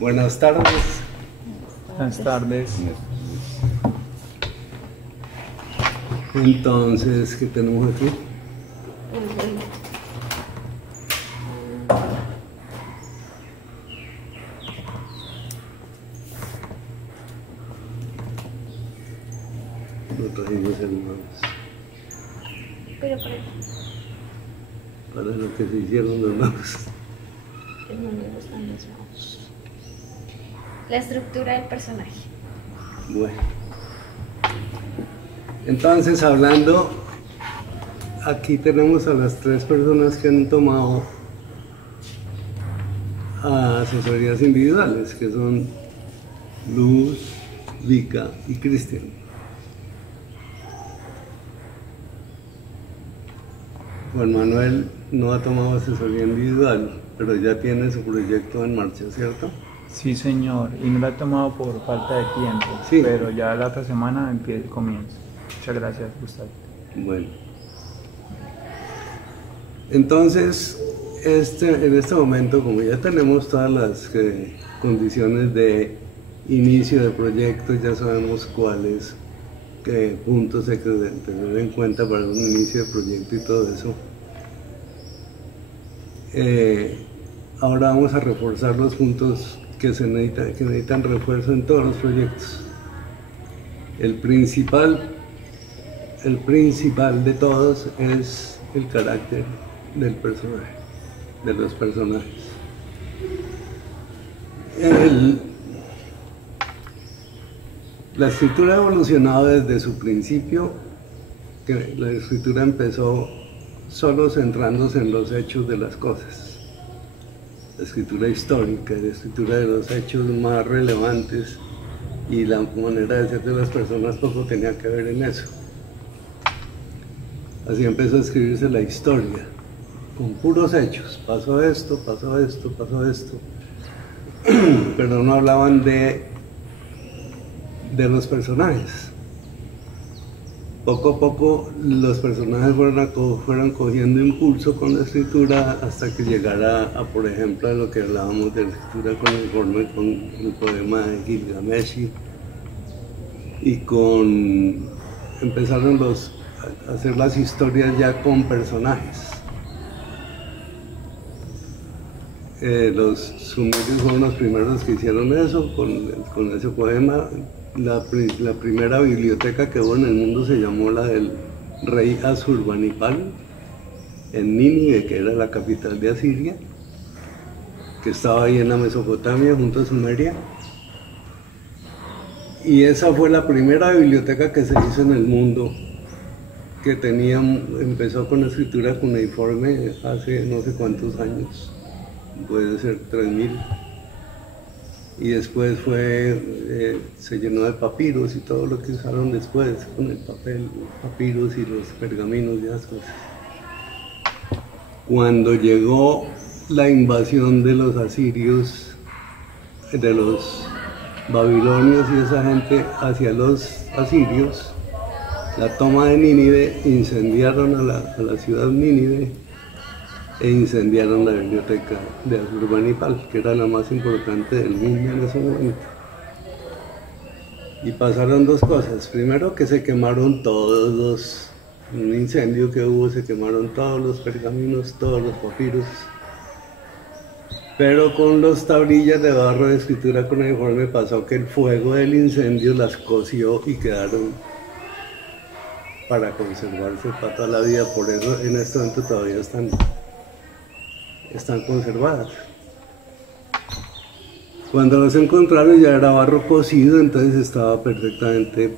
Buenas tardes. Buenas tardes. Entonces, ¿qué tenemos aquí? No trajimos hermanos. Pero por eso Para lo que se hicieron los magos. no me gustan los magos. La estructura del personaje. Bueno. Entonces, hablando, aquí tenemos a las tres personas que han tomado asesorías individuales, que son Luz, Vika y Cristian. Juan Manuel no ha tomado asesoría individual, pero ya tiene su proyecto en marcha, ¿cierto? Sí, señor, y no la he tomado por falta de tiempo, Sí. pero ya la otra semana comienzo. Muchas gracias, Gustavo. Bueno. Entonces, en este momento, como ya tenemos todas las condiciones de inicio de proyecto, ya sabemos cuáles puntos hay que tener en cuenta para un inicio de proyecto y todo eso. Ahora vamos a reforzar los puntos que necesitan refuerzo en todos los proyectos. El principal de todos es el carácter del personaje, de los personajes. La escritura ha evolucionado desde su principio, que la escritura empezó solo centrándose en los hechos de las cosas. La escritura histórica, la escritura de los hechos más relevantes y la manera de ser de las personas poco tenía que ver en eso. Así empezó a escribirse la historia, con puros hechos. Pasó esto, pasó esto, pasó esto. Pero no hablaban de los personajes. Poco a poco los personajes fueron cogiendo impulso con la escritura hasta que llegara a, por ejemplo, a lo que hablábamos de la escritura conforme con el poema de Gilgamesh y empezaron a hacer las historias ya con personajes. Los sumerios fueron los primeros que hicieron eso con ese poema. La primera biblioteca que hubo en el mundo se llamó la del rey Asurbanipal en Nínive, que era la capital de Asiria, que estaba ahí en la Mesopotamia junto a Sumeria. Y esa fue la primera biblioteca que se hizo en el mundo, que empezó con la escritura cuneiforme hace no sé cuántos años, puede ser 3000. Y después se llenó de papiros y todo lo que usaron después con el papel, papiros y los pergaminos y esas cosas. Cuando llegó la invasión de los asirios, de los babilonios y esa gente hacia los asirios, la toma de Nínive, incendiaron a la ciudad Nínive e incendiaron la biblioteca de Asurbanipal, que era la más importante del mundo en ese momento. Y pasaron dos cosas. Primero, que se quemaron un incendio que hubo, se quemaron todos los pergaminos, todos los papiros. Pero con las tablillas de barro de escritura cuneiforme pasó que el fuego del incendio las coció y quedaron para conservarse para toda la vida. Por eso en este momento todavía están conservadas. Cuando los encontraron ya era barro cocido, entonces estaba perfectamente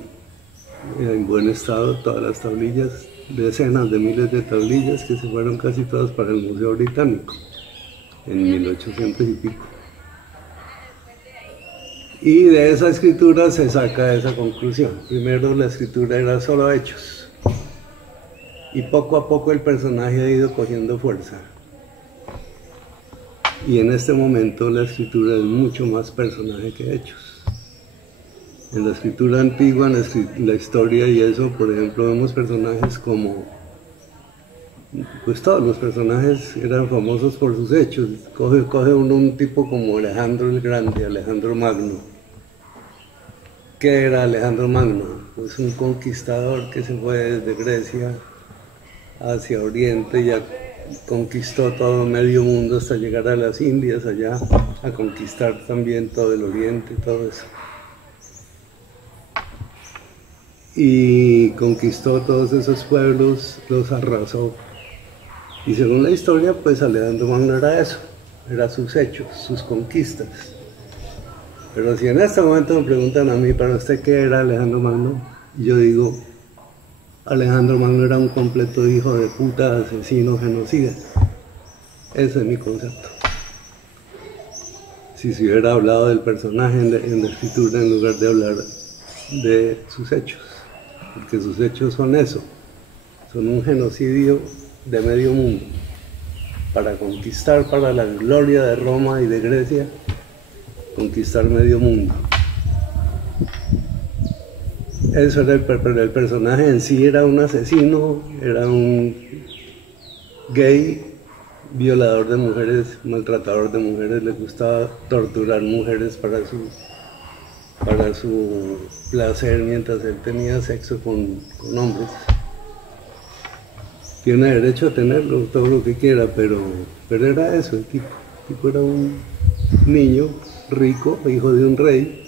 en buen estado todas las tablillas, decenas de miles de tablillas que se fueron casi todas para el Museo Británico en 1800 y pico. Y de esa escritura se saca esa conclusión. Primero, la escritura era solo hechos y poco a poco el personaje ha ido cogiendo fuerza. Y en este momento la escritura es mucho más personaje que hechos. En la escritura antigua, en la historia y eso, por ejemplo, vemos personajes como pues todos los personajes eran famosos por sus hechos. Coge uno un tipo como Alejandro el Grande, Alejandro Magno. ¿Qué era Alejandro Magno? Pues un conquistador que se fue desde Grecia hacia Oriente y conquistó todo medio mundo hasta llegar a las Indias, allá a conquistar también todo el Oriente, todo eso. Y conquistó todos esos pueblos, los arrasó. Y según la historia, pues Alejandro Magno era eso, era sus hechos, sus conquistas. Pero si en este momento me preguntan a mí, ¿para usted qué era Alejandro Magno? Yo digo, Alejandro Magno era un completo hijo de puta, asesino, genocida. Ese es mi concepto. Si se hubiera hablado del personaje en la escritura en lugar de hablar de sus hechos, porque sus hechos son eso, son un genocidio de medio mundo, para conquistar, para la gloria de Roma y de Grecia, conquistar medio mundo. Eso era pero el personaje en sí era un asesino, era un gay, violador de mujeres, maltratador de mujeres, le gustaba torturar mujeres para su placer mientras él tenía sexo con hombres. Tiene derecho a tenerlo, todo lo que quiera, pero era eso el tipo. El tipo era un niño rico, hijo de un rey,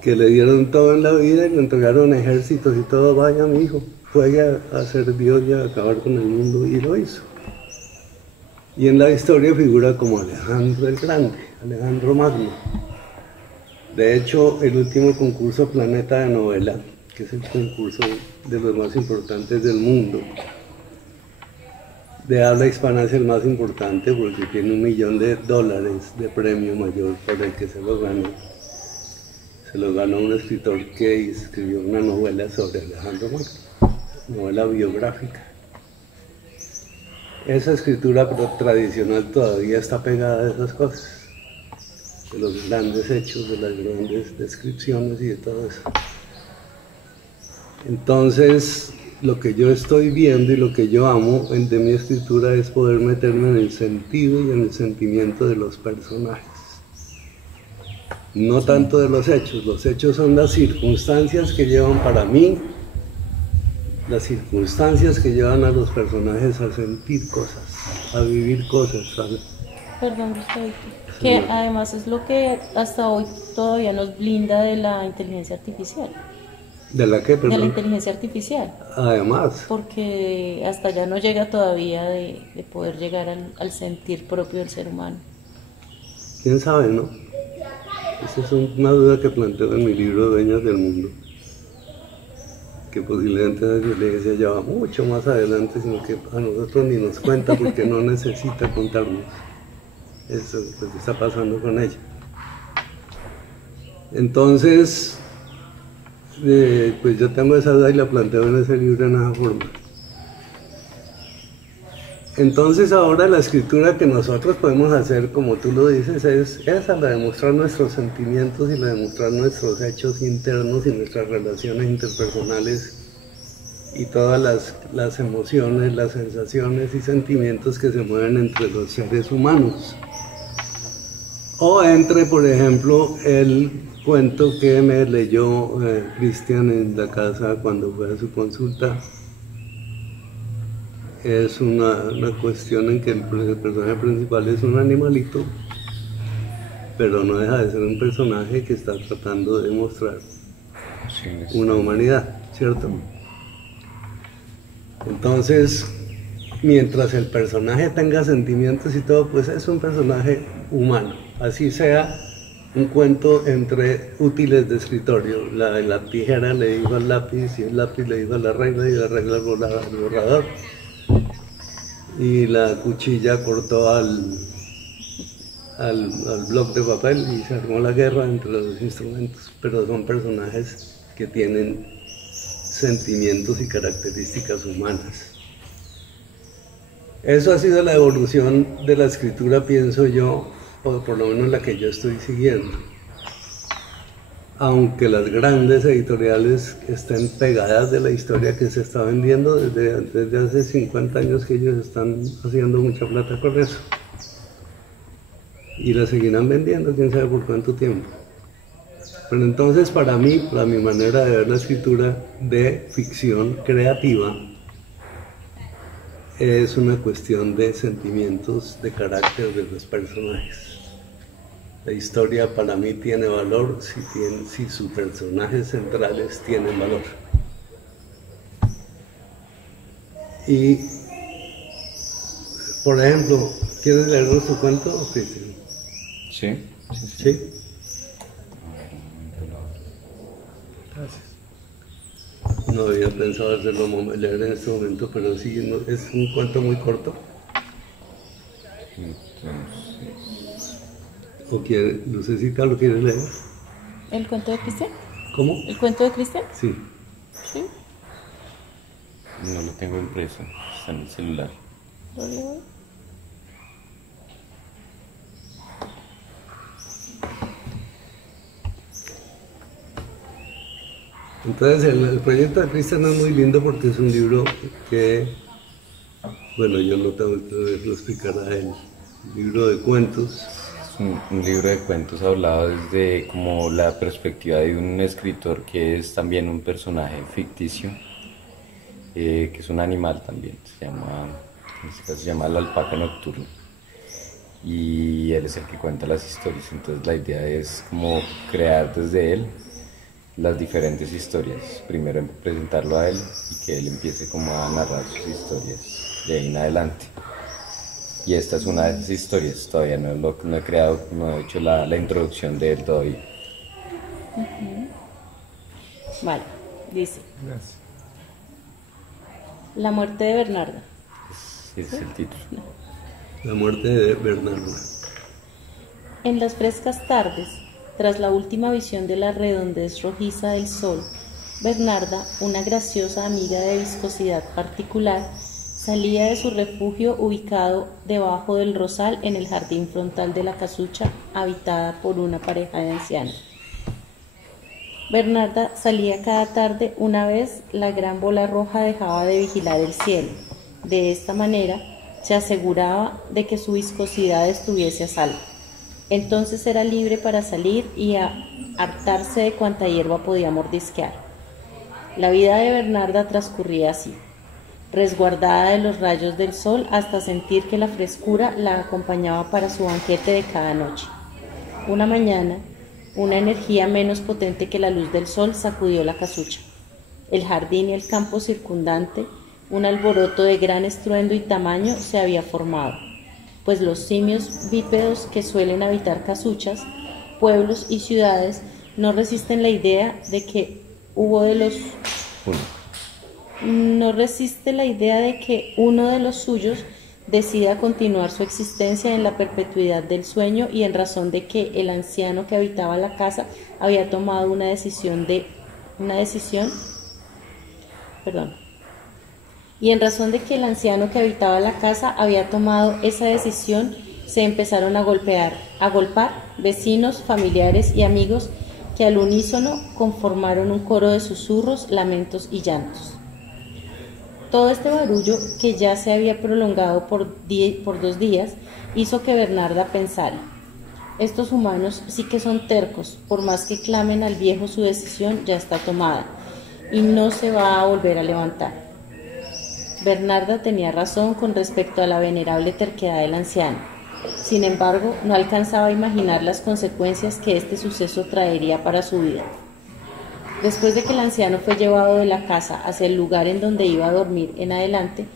que le dieron todo en la vida y le entregaron ejércitos y todo. Vaya, mi hijo, juegue a ser Dios y a acabar con el mundo, y lo hizo. Y en la historia figura como Alejandro el Grande, Alejandro Magno. De hecho, el último concurso Planeta de Novela, que es el concurso de los más importantes del mundo, de habla hispana es el más importante porque tiene $1 millón de premio mayor por el que se lo ganó. Se lo ganó un escritor que escribió una novela sobre Alejandro Magno, novela biográfica. Esa escritura tradicional todavía está pegada a esas cosas, de los grandes hechos, de las grandes descripciones y de todo eso. Entonces, lo que yo estoy viendo y lo que yo amo de mi escritura es poder meterme en el sentido y en el sentimiento de los personajes. No tanto de los hechos son las circunstancias que llevan para mí, las circunstancias que llevan a los personajes a sentir cosas, a vivir cosas, ¿sabes? Perdón, Gustavo, que además es lo que hasta hoy todavía nos blinda de la inteligencia artificial. ¿De la qué, perdón? De la inteligencia artificial. Además. Porque hasta allá no llega todavía de poder llegar al sentir propio del ser humano. ¿Quién sabe, no? Esa es una duda que planteo en mi libro Dueñas del Mundo. Que posiblemente la inteligencia ya va mucho más adelante, sino que a nosotros ni nos cuenta porque no necesita contarnos. Eso es lo que está pasando con ella. Entonces, pues yo tengo esa duda y la planteo en ese libro en esa forma. Entonces ahora la escritura que nosotros podemos hacer, como tú lo dices, es esa, la de mostrar nuestros sentimientos y la de mostrar nuestros hechos internos y nuestras relaciones interpersonales y todas las emociones, las sensaciones y sentimientos que se mueven entre los seres humanos. O entre, por ejemplo, el cuento que me leyó Cristian en la casa cuando fue a su consulta. Es una cuestión en que el personaje principal es un animalito, pero no deja de ser un personaje que está tratando de mostrar una humanidad, ¿cierto? Entonces, mientras el personaje tenga sentimientos y todo, pues es un personaje humano, así sea un cuento entre útiles de escritorio. La tijera le dijo al lápiz y el lápiz le dijo a la regla y la regla al borrador. Y la cuchilla cortó al bloc de papel y se armó la guerra entre los dos instrumentos. Pero son personajes que tienen sentimientos y características humanas. Eso ha sido la evolución de la escritura, pienso yo, o por lo menos la que yo estoy siguiendo. aunque las grandes editoriales estén pegadas de la historia que se está vendiendo desde hace 50 años que ellos están haciendo mucha plata con eso. Y la seguirán vendiendo, quién sabe por cuánto tiempo. Pero entonces para mí, para mi manera de ver la escritura de ficción creativa, es una cuestión de sentimientos, de carácter de los personajes. La historia para mí tiene valor si sus personajes centrales tienen valor. Y, por ejemplo, ¿quieres leernos tu cuento, Cristian? Sí. ¿Sí? Gracias. No había pensado hacerlo leer en este momento, pero sí, es un cuento muy corto. Entonces, ¿O Lucecita lo quiere leer? ¿El cuento de Cristian? ¿Cómo? ¿El cuento de Cristian? Sí. Sí. no lo tengo impreso, está en el celular. ¿Lo leo? Entonces el proyecto de Cristian es muy lindo porque es un libro que, bueno, yo no tengo que explicar a él, un libro de cuentos. Es un libro de cuentos hablado desde como la perspectiva de un escritor que es también un personaje ficticio, que es un animal también, en este caso se llama la alpaca nocturna. Y él es el que cuenta las historias, entonces la idea es como crear desde él las diferentes historias, primero presentarlo a él y que él empiece como a narrar sus historias de ahí en adelante. Y esta es una de esas historias, todavía no he creado, no he hecho la introducción de él todavía. Vale, dice, Gracias. la muerte de Bernarda. Ese es el título. La muerte de Bernardo. En las frescas tardes, tras la última visión de la redondez rojiza del sol, Bernarda, una graciosa amiga de viscosidad particular, salía de su refugio ubicado debajo del rosal en el jardín frontal de la casucha habitada por una pareja de ancianos. Bernarda salía cada tarde una vez la gran bola roja dejaba de vigilar el cielo. De esta manera se aseguraba de que su viscosidad estuviese a salvo. Entonces era libre para salir y hartarse de cuanta hierba podía mordisquear. La vida de Bernarda transcurría así, resguardada de los rayos del sol hasta sentir que la frescura la acompañaba para su banquete de cada noche. Una mañana, una energía menos potente que la luz del sol sacudió la casucha. El jardín y el campo circundante, un alboroto de gran estruendo y tamaño se había formado, pues los simios bípedos que suelen habitar casuchas, pueblos y ciudades no resisten la idea de que uno de los suyos decida continuar su existencia en la perpetuidad del sueño y en razón de que el anciano que habitaba la casa había tomado esa decisión, se empezaron a golpar vecinos, familiares y amigos que al unísono conformaron un coro de susurros, lamentos y llantos. Todo este barullo, que ya se había prolongado por 2 días, hizo que Bernarda pensara: estos humanos sí que son tercos, por más que clamen al viejo su decisión ya está tomada y no se va a volver a levantar. Bernarda tenía razón con respecto a la venerable terquedad del anciano. Sin embargo, no alcanzaba a imaginar las consecuencias que este suceso traería para su vida. Después de que el anciano fue llevado de la casa hacia el lugar en donde iba a dormir en adelante,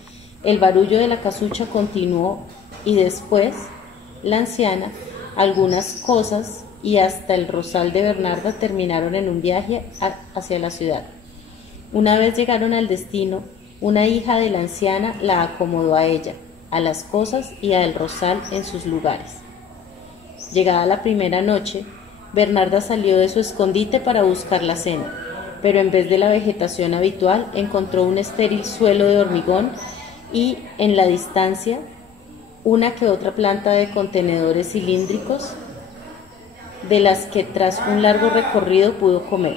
el barullo de la casucha continuó y después la anciana, algunas cosas y hasta el rosal de Bernarda terminaron en un viaje hacia la ciudad. Una vez llegaron al destino, una hija de la anciana la acomodó a ella, a las cosas y al rosal en sus lugares. Llegada la primera noche, Bernarda salió de su escondite para buscar la cena, pero en vez de la vegetación habitual encontró un estéril suelo de hormigón y, en la distancia, una que otra planta de contenedores cilíndricos de las que tras un largo recorrido pudo comer,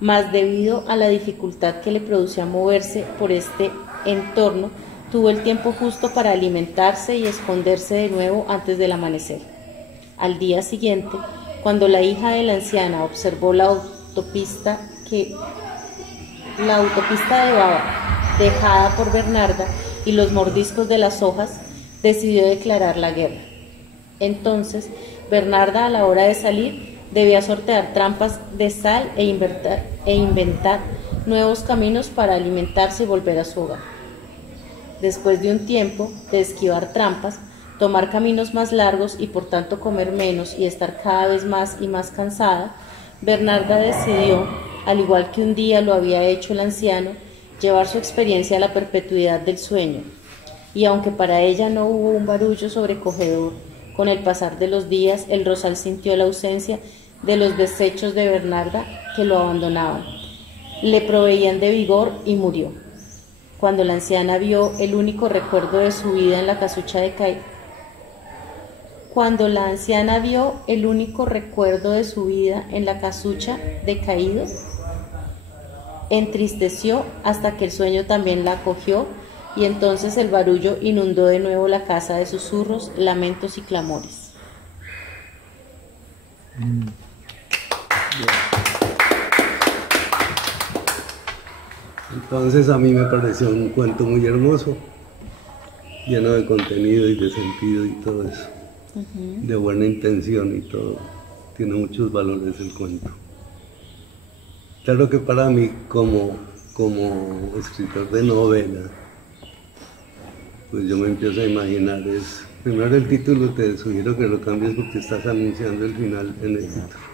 mas debido a la dificultad que le producía moverse por este entorno, tuvo el tiempo justo para alimentarse y esconderse de nuevo antes del amanecer. Al día siguiente, cuando la hija de la anciana observó la autopista de baba dejada por Bernarda y los mordiscos de las hojas, decidió declarar la guerra. Entonces, Bernarda, a la hora de salir, debía sortear trampas de sal e inventar nuevos caminos para alimentarse y volver a su hogar. Después de un tiempo de esquivar trampas, tomar caminos más largos y por tanto comer menos y estar cada vez más y más cansada, Bernarda decidió, al igual que un día lo había hecho el anciano, llevar su experiencia a la perpetuidad del sueño. Y aunque para ella no hubo un barullo sobrecogedor, con el pasar de los días el rosal sintió la ausencia de los desechos de Bernarda que lo abandonaban, le proveían de vigor y murió. Cuando la anciana vio el único recuerdo de su vida en la casucha decaída, entristeció hasta que el sueño también la acogió, y entonces el barullo inundó de nuevo la casa de susurros, lamentos y clamores. Entonces a mí me pareció un cuento muy hermoso, lleno de contenido y de sentido y todo eso, de buena intención y todo. Tiene muchos valores el cuento. Claro que para mí, como escritor de novela, pues yo me empiezo a imaginar primero el título, te sugiero que lo cambies porque estás anunciando el final en el título.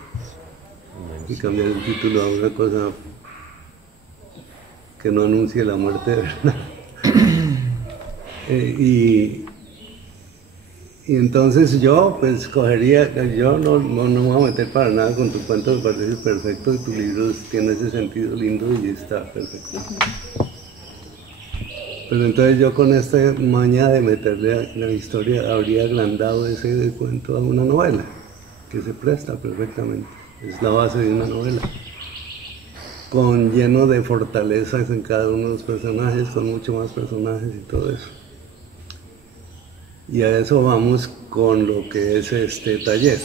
Y cambiar el título a una cosa que no anuncie la muerte de verdad. Y entonces yo pues yo no me voy a meter para nada con tu cuento, me parece perfecto y tu libro tiene ese sentido lindo y está perfecto. Pero entonces yo con esta maña de meterle a la historia habría agrandado ese cuento a una novela, que se presta perfectamente, es la base de una novela, lleno de fortalezas en cada uno de los personajes, con mucho más personajes y todo eso. Y a eso vamos con lo que es este taller.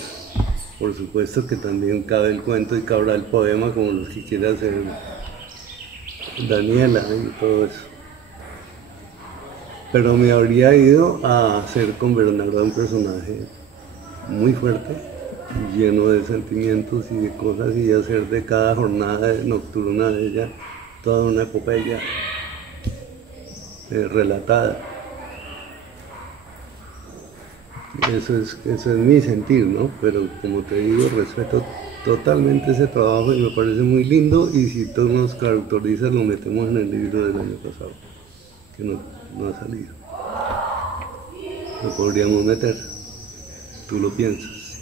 Por supuesto que también cabe el cuento y cabrá el poema, como los que quiere hacer Daniela y todo eso. Pero me habría ido a hacer con Bernarda un personaje muy fuerte, lleno de sentimientos y de cosas, y hacer de cada jornada nocturna de ella toda una epopeya relatada. Eso es mi sentir, ¿no? Pero como te digo, respeto totalmente ese trabajo y me parece muy lindo, y si tú nos caracterizas lo metemos en el libro del año pasado, que no ha salido. Lo podríamos meter, tú lo piensas.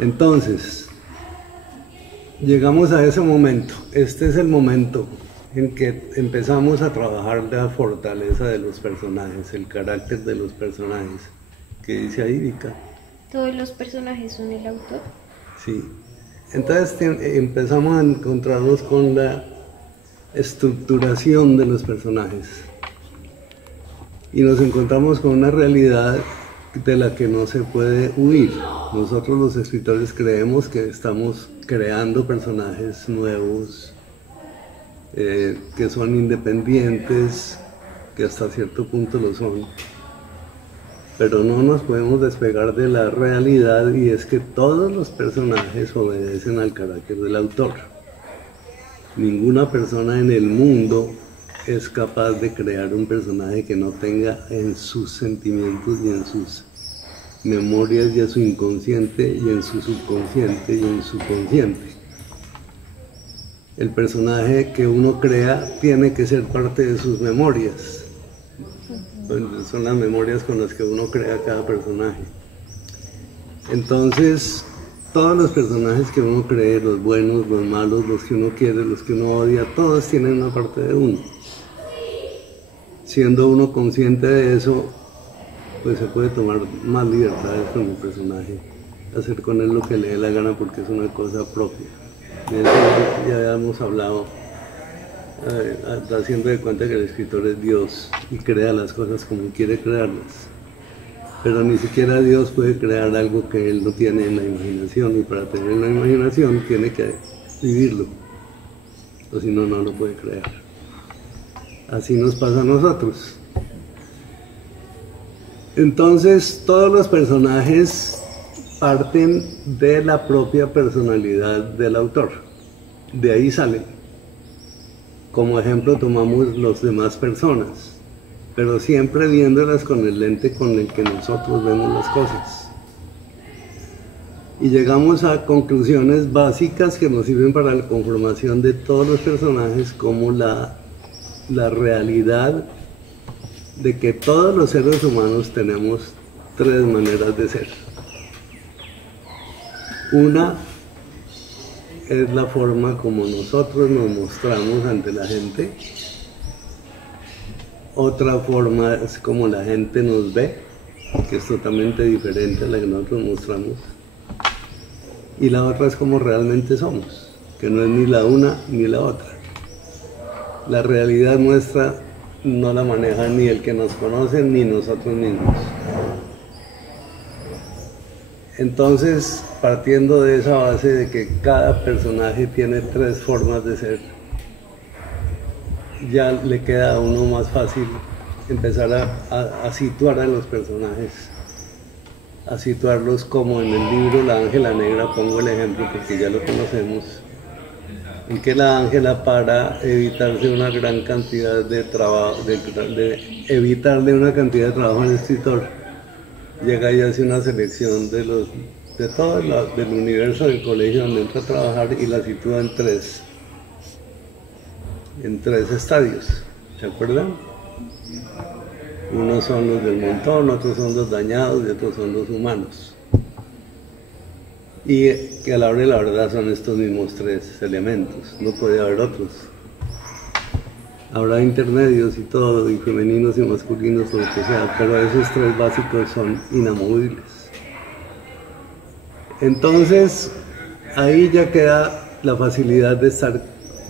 Entonces, llegamos a ese momento. Este es el momento en que empezamos a trabajar la fortaleza de los personajes, el carácter de los personajes. ¿Qué dice ahí, Vika? ¿Todos los personajes son el autor? Sí. Entonces empezamos a encontrarnos con la estructuración de los personajes. Y nos encontramos con una realidad de la que no se puede huir. Nosotros los escritores creemos que estamos creando personajes nuevos, que son independientes, que hasta cierto punto lo son, pero no nos podemos despegar de la realidad, y es que todos los personajes obedecen al carácter del autor. Ninguna persona en el mundo es capaz de crear un personaje que no tenga en sus sentimientos y en sus memorias y en su inconsciente y en su subconsciente y en su consciente. El personaje que uno crea tiene que ser parte de sus memorias. Son las memorias con las que uno crea cada personaje. Entonces, todos los personajes que uno cree, los buenos, los malos, los que uno quiere, los que uno odia, todos tienen una parte de uno. Siendo uno consciente de eso, pues se puede tomar más libertades con el personaje, hacer con él lo que le dé la gana porque es una cosa propia. De eso ya hemos hablado, haciendo de cuenta que el escritor es Dios y crea las cosas como quiere crearlas. Pero ni siquiera Dios puede crear algo que él no tiene en la imaginación, y para tener la imaginación tiene que vivirlo, o si no, no lo puede crear. Así nos pasa a nosotros. Entonces, todos los personajes parten de la propia personalidad del autor, de ahí salen. Como ejemplo tomamos los demás personas, pero siempre viéndolas con el lente con el que nosotros vemos las cosas. Y llegamos a conclusiones básicas que nos sirven para la conformación de todos los personajes, como la realidad de que todos los seres humanos tenemos tres maneras de ser. Una es la forma como nosotros nos mostramos ante la gente. Otra forma es como la gente nos ve, que es totalmente diferente a la que nosotros mostramos. Y la otra es como realmente somos, que no es ni la una ni la otra. La realidad nuestra no la maneja ni el que nos conoce ni nosotros mismos. Entonces, partiendo de esa base de que cada personaje tiene tres formas de ser, ya le queda a uno más fácil empezar a situar a los personajes, a situarlos como en el libro La Ángela Negra, pongo el ejemplo porque ya lo conocemos, en que la Ángela, para evitarse una gran cantidad de trabajo, evitarle una cantidad de trabajo al escritor, llega y hace una selección de todo del universo del colegio donde entra a trabajar y la sitúa en tres estadios, ¿se acuerdan? Unos son los del montón, otros son los dañados y otros son los humanos. Y que a la hora de la verdad son estos mismos tres elementos, no puede haber otros. Habrá intermedios y todo, y femeninos y masculinos o lo que sea, pero esos tres básicos son inamovibles. Entonces, ahí ya queda la facilidad de estar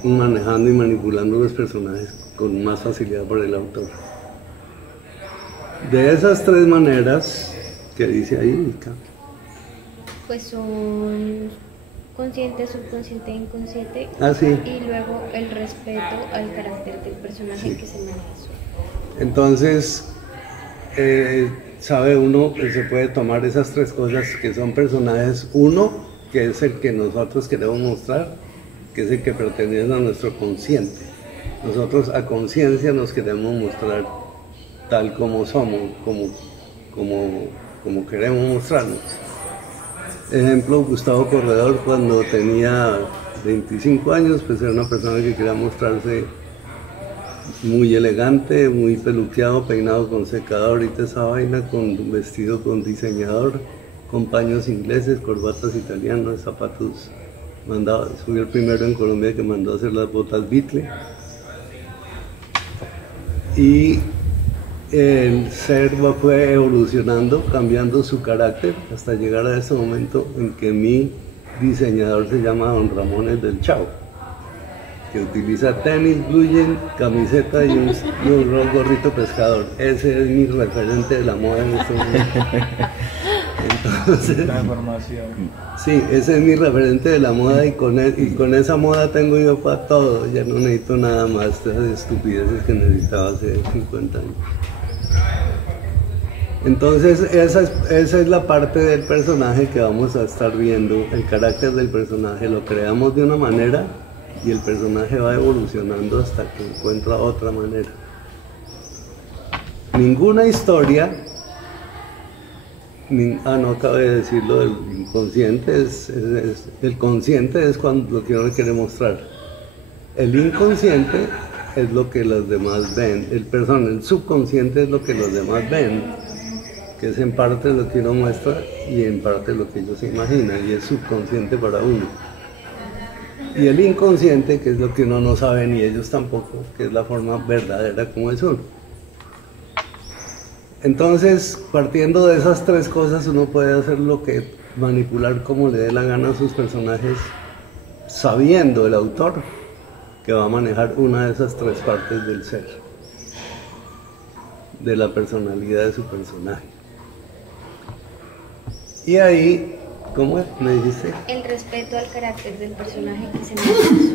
manejando y manipulando los personajes con más facilidad por el autor. De esas tres maneras que dice ahí, Mica, pues son consciente, subconsciente e inconsciente. Sí. Y luego el respeto al carácter del personaje, sí, que se maneja solo. Entonces, sabe uno que se puede tomar esas tres cosas que son personajes. Uno, que es el que nosotros queremos mostrar, que es el que pertenece a nuestro consciente. Nosotros a conciencia nos queremos mostrar tal como somos, como queremos mostrarnos. Ejemplo, Gustavo Corredor, cuando tenía 25 años, pues era una persona que quería mostrarse muy elegante, muy peluqueado, peinado con secador y toda esa vaina, con vestido con diseñador, con paños ingleses, corbatas italianas, zapatos. Fui el primero en Colombia que mandó a hacer las botas Beatle. Y el ser fue evolucionando, cambiando su carácter, hasta llegar a ese momento en que mi diseñador se llama Don Ramón el del Chao, que utiliza tenis, blue jean, camiseta y un gorrito pescador. Ese es mi referente de la moda en este momento. Entonces, la información. Sí, ese es mi referente de la moda, y con esa moda tengo yo para todo. Ya no necesito nada más de esas estupideces que necesitaba hace 50 años. Entonces esa es la parte del personaje que vamos a estar viendo. El carácter del personaje lo creamos de una manera y el personaje va evolucionando hasta que encuentra otra manera. Ninguna historia, no acabé de decirlo, del inconsciente el consciente es cuando lo que uno quiere mostrar. El inconsciente es lo que los demás ven. El subconsciente es lo que los demás ven, que es en parte lo que uno muestra y en parte lo que ellos se imaginan, y es subconsciente para uno. Y el inconsciente, que es lo que uno no sabe ni ellos tampoco, que es la forma verdadera como es uno. Entonces, partiendo de esas tres cosas, uno puede hacer lo que manipular como le dé la gana a sus personajes, sabiendo el autor que va a manejar una de esas tres partes del ser, de la personalidad de su personaje. Y ahí, ¿cómo es? ¿Me dijiste? El respeto al carácter del personaje que se merece.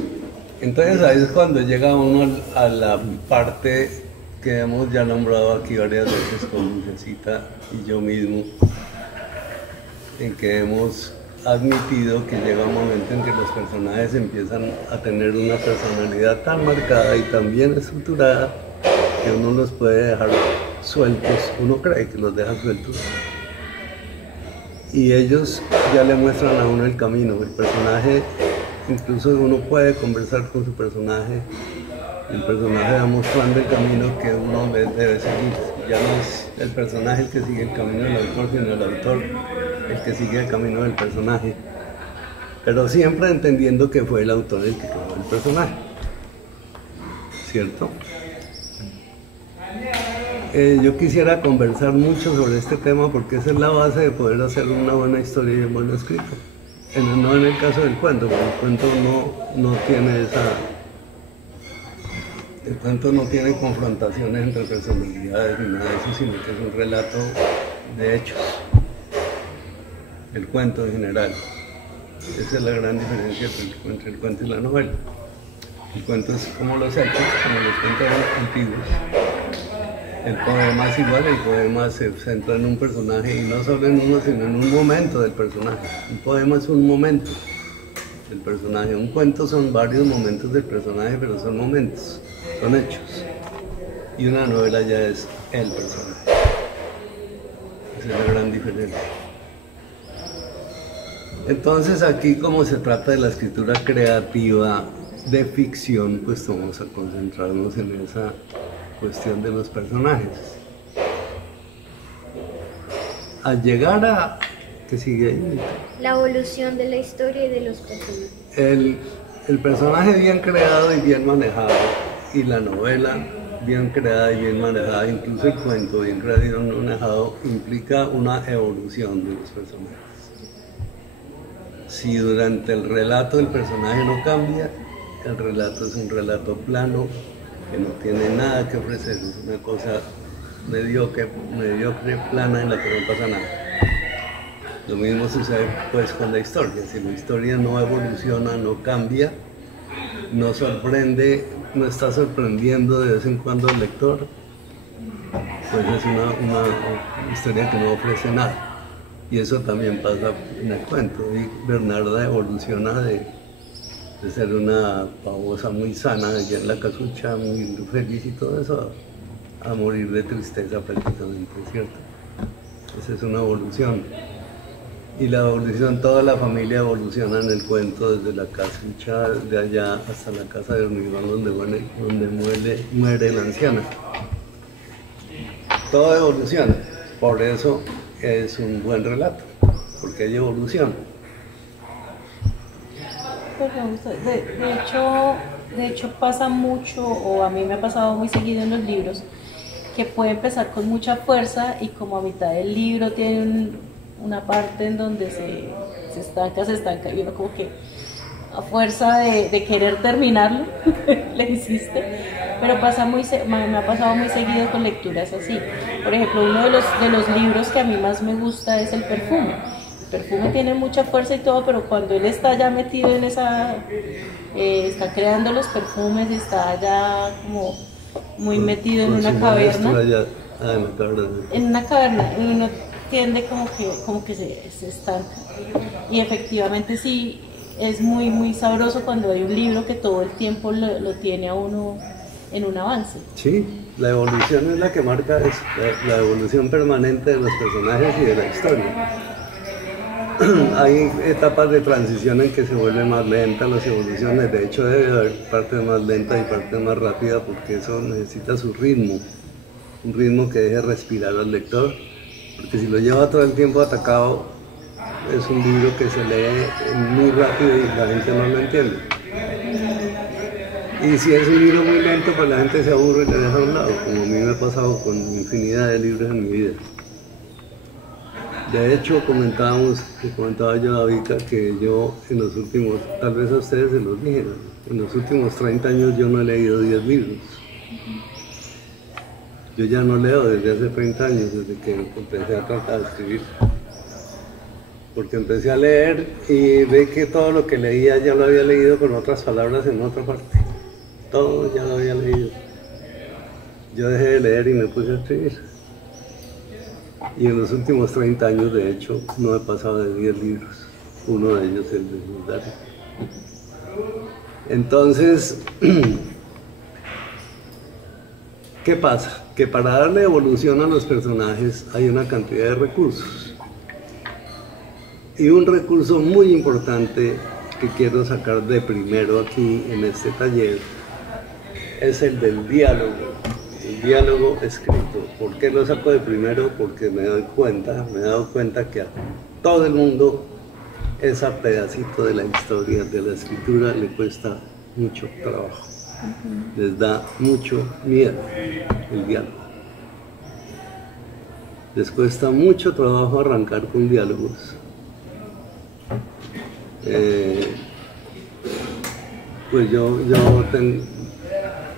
Entonces ahí es cuando llega uno a la parte que hemos ya nombrado aquí varias veces con Lucecita y yo mismo, en que hemos admitido que llega un momento en que los personajes empiezan a tener una personalidad tan marcada y tan bien estructurada que uno los puede dejar sueltos, uno cree que los deja sueltos, y ellos ya le muestran a uno el camino. El personaje, incluso uno puede conversar con su personaje, el personaje va mostrando el camino que uno debe seguir. Ya no es el personaje el que sigue el camino del autor, sino el autor el que sigue el camino del personaje, pero siempre entendiendo que fue el autor el que creó el personaje, ¿cierto? Yo quisiera conversar mucho sobre este tema porque esa es la base de poder hacer una buena historia y un buen escrito. No en el caso del cuento, porque el cuento no tiene el cuento no tiene confrontaciones entre personalidades ni nada de eso, sino que es un relato de hechos. El cuento en general. Esa es la gran diferencia entre el cuento y la novela. El cuento es como los hechos, como los cuentos antiguos. El poema es igual, el poema se centra en un personaje, y no solo en uno, sino en un momento del personaje. Un poema es un momento del personaje. Un cuento son varios momentos del personaje, pero son momentos, son hechos. Y una novela ya es el personaje. Esa es la gran diferencia. Entonces aquí, como se trata de la escritura creativa de ficción, pues vamos a concentrarnos en esa cuestión de los personajes. Al llegar a... ¿qué sigue ahí? La evolución de la historia y de los personajes. El personaje bien creado y bien manejado, y la novela bien creada y bien manejada, incluso el cuento bien creado y bien manejado, implica una evolución de los personajes. Si durante el relato el personaje no cambia, el relato es un relato plano, que no tiene nada que ofrecer, es una cosa mediocre, plana, en la que no pasa nada. Lo mismo sucede pues con la historia. Si la historia no evoluciona, no cambia, no sorprende, no está sorprendiendo de vez en cuando al lector, pues es una historia que no ofrece nada. Y eso también pasa en el cuento. Y Bernarda evoluciona de ser una pavosa muy sana allá en la casucha, muy feliz y todo eso, a morir de tristeza prácticamente, ¿cierto? Esa es una evolución. Y la evolución, toda la familia evoluciona en el cuento, desde la casucha de allá hasta la casa de hormigón donde muere la anciana. Todo evoluciona. Por eso es un buen relato, porque hay evolución. De hecho pasa mucho, o a mí me ha pasado muy seguido en los libros, que puede empezar con mucha fuerza y como a mitad del libro tiene una parte en donde se estanca y uno como que a fuerza de querer terminarlo le insiste, pero me ha pasado muy seguido con lecturas así. Por ejemplo, uno de los libros que a mí más me gusta es El perfume. El perfume tiene mucha fuerza y todo, pero cuando él está ya metido en esa, está creando los perfumes, está ya como muy metido en una caverna. En una caverna, uno tiende como que se estanca. Y efectivamente sí, es muy, muy sabroso cuando hay un libro que todo el tiempo lo tiene a uno en un avance. Sí, la evolución es la que marca eso, la evolución permanente de los personajes y de la historia. Hay etapas de transición en que se vuelven más lentas las evoluciones. De hecho, debe haber partes más lentas y partes más rápidas, porque eso necesita su ritmo, un ritmo que deje respirar al lector, porque si lo lleva todo el tiempo atacado, es un libro que se lee muy rápido y la gente no lo entiende. Y si es un libro muy lento, pues la gente se aburre y le deja a un lado, como a mí me ha pasado con infinidad de libros en mi vida. De hecho, comentaba yo a Vika que yo en los últimos, tal vez a ustedes se los dije, en los últimos 30 años yo no he leído 10 libros. Yo ya no leo desde hace 30 años, desde que empecé a tratar de escribir. Porque empecé a leer y ve que todo lo que leía ya lo había leído con otras palabras en otra parte. Todo ya lo había leído. Yo dejé de leer y me puse a escribir. Y en los últimos 30 años, de hecho, no he pasado de 10 libros. Uno de ellos es el de Luz Dari. Entonces, ¿qué pasa? Que para darle evolución a los personajes hay una cantidad de recursos. Y un recurso muy importante que quiero sacar de primero aquí en este taller es el del diálogo. El diálogo escrito. ¿Por qué lo saco de primero? Porque me he dado cuenta que a todo el mundo ese pedacito de la historia, de la escritura, le cuesta mucho trabajo. Les da mucho miedo el diálogo. Les cuesta mucho trabajo arrancar con diálogos. Pues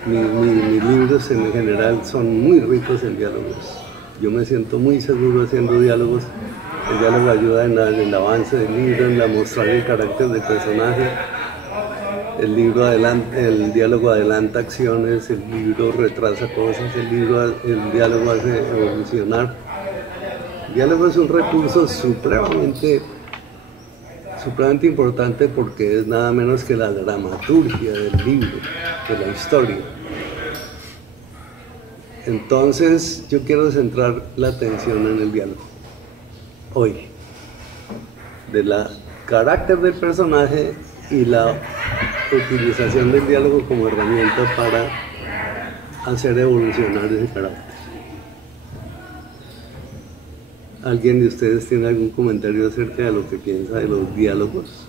mis libros en general son muy ricos en diálogos. Yo me siento muy seguro haciendo diálogos. El diálogo ayuda en el avance del libro, en mostrar el carácter del personaje. El diálogo adelanta acciones, el libro retrasa cosas, el diálogo hace evolucionar. El diálogo es un recurso supremamente importante porque es nada menos que la dramaturgia del libro, de la historia. Entonces yo quiero centrar la atención en el diálogo hoy, del carácter del personaje y la utilización del diálogo como herramienta para hacer evolucionar ese carácter. ¿Alguien de ustedes tiene algún comentario acerca de lo que piensa de los diálogos?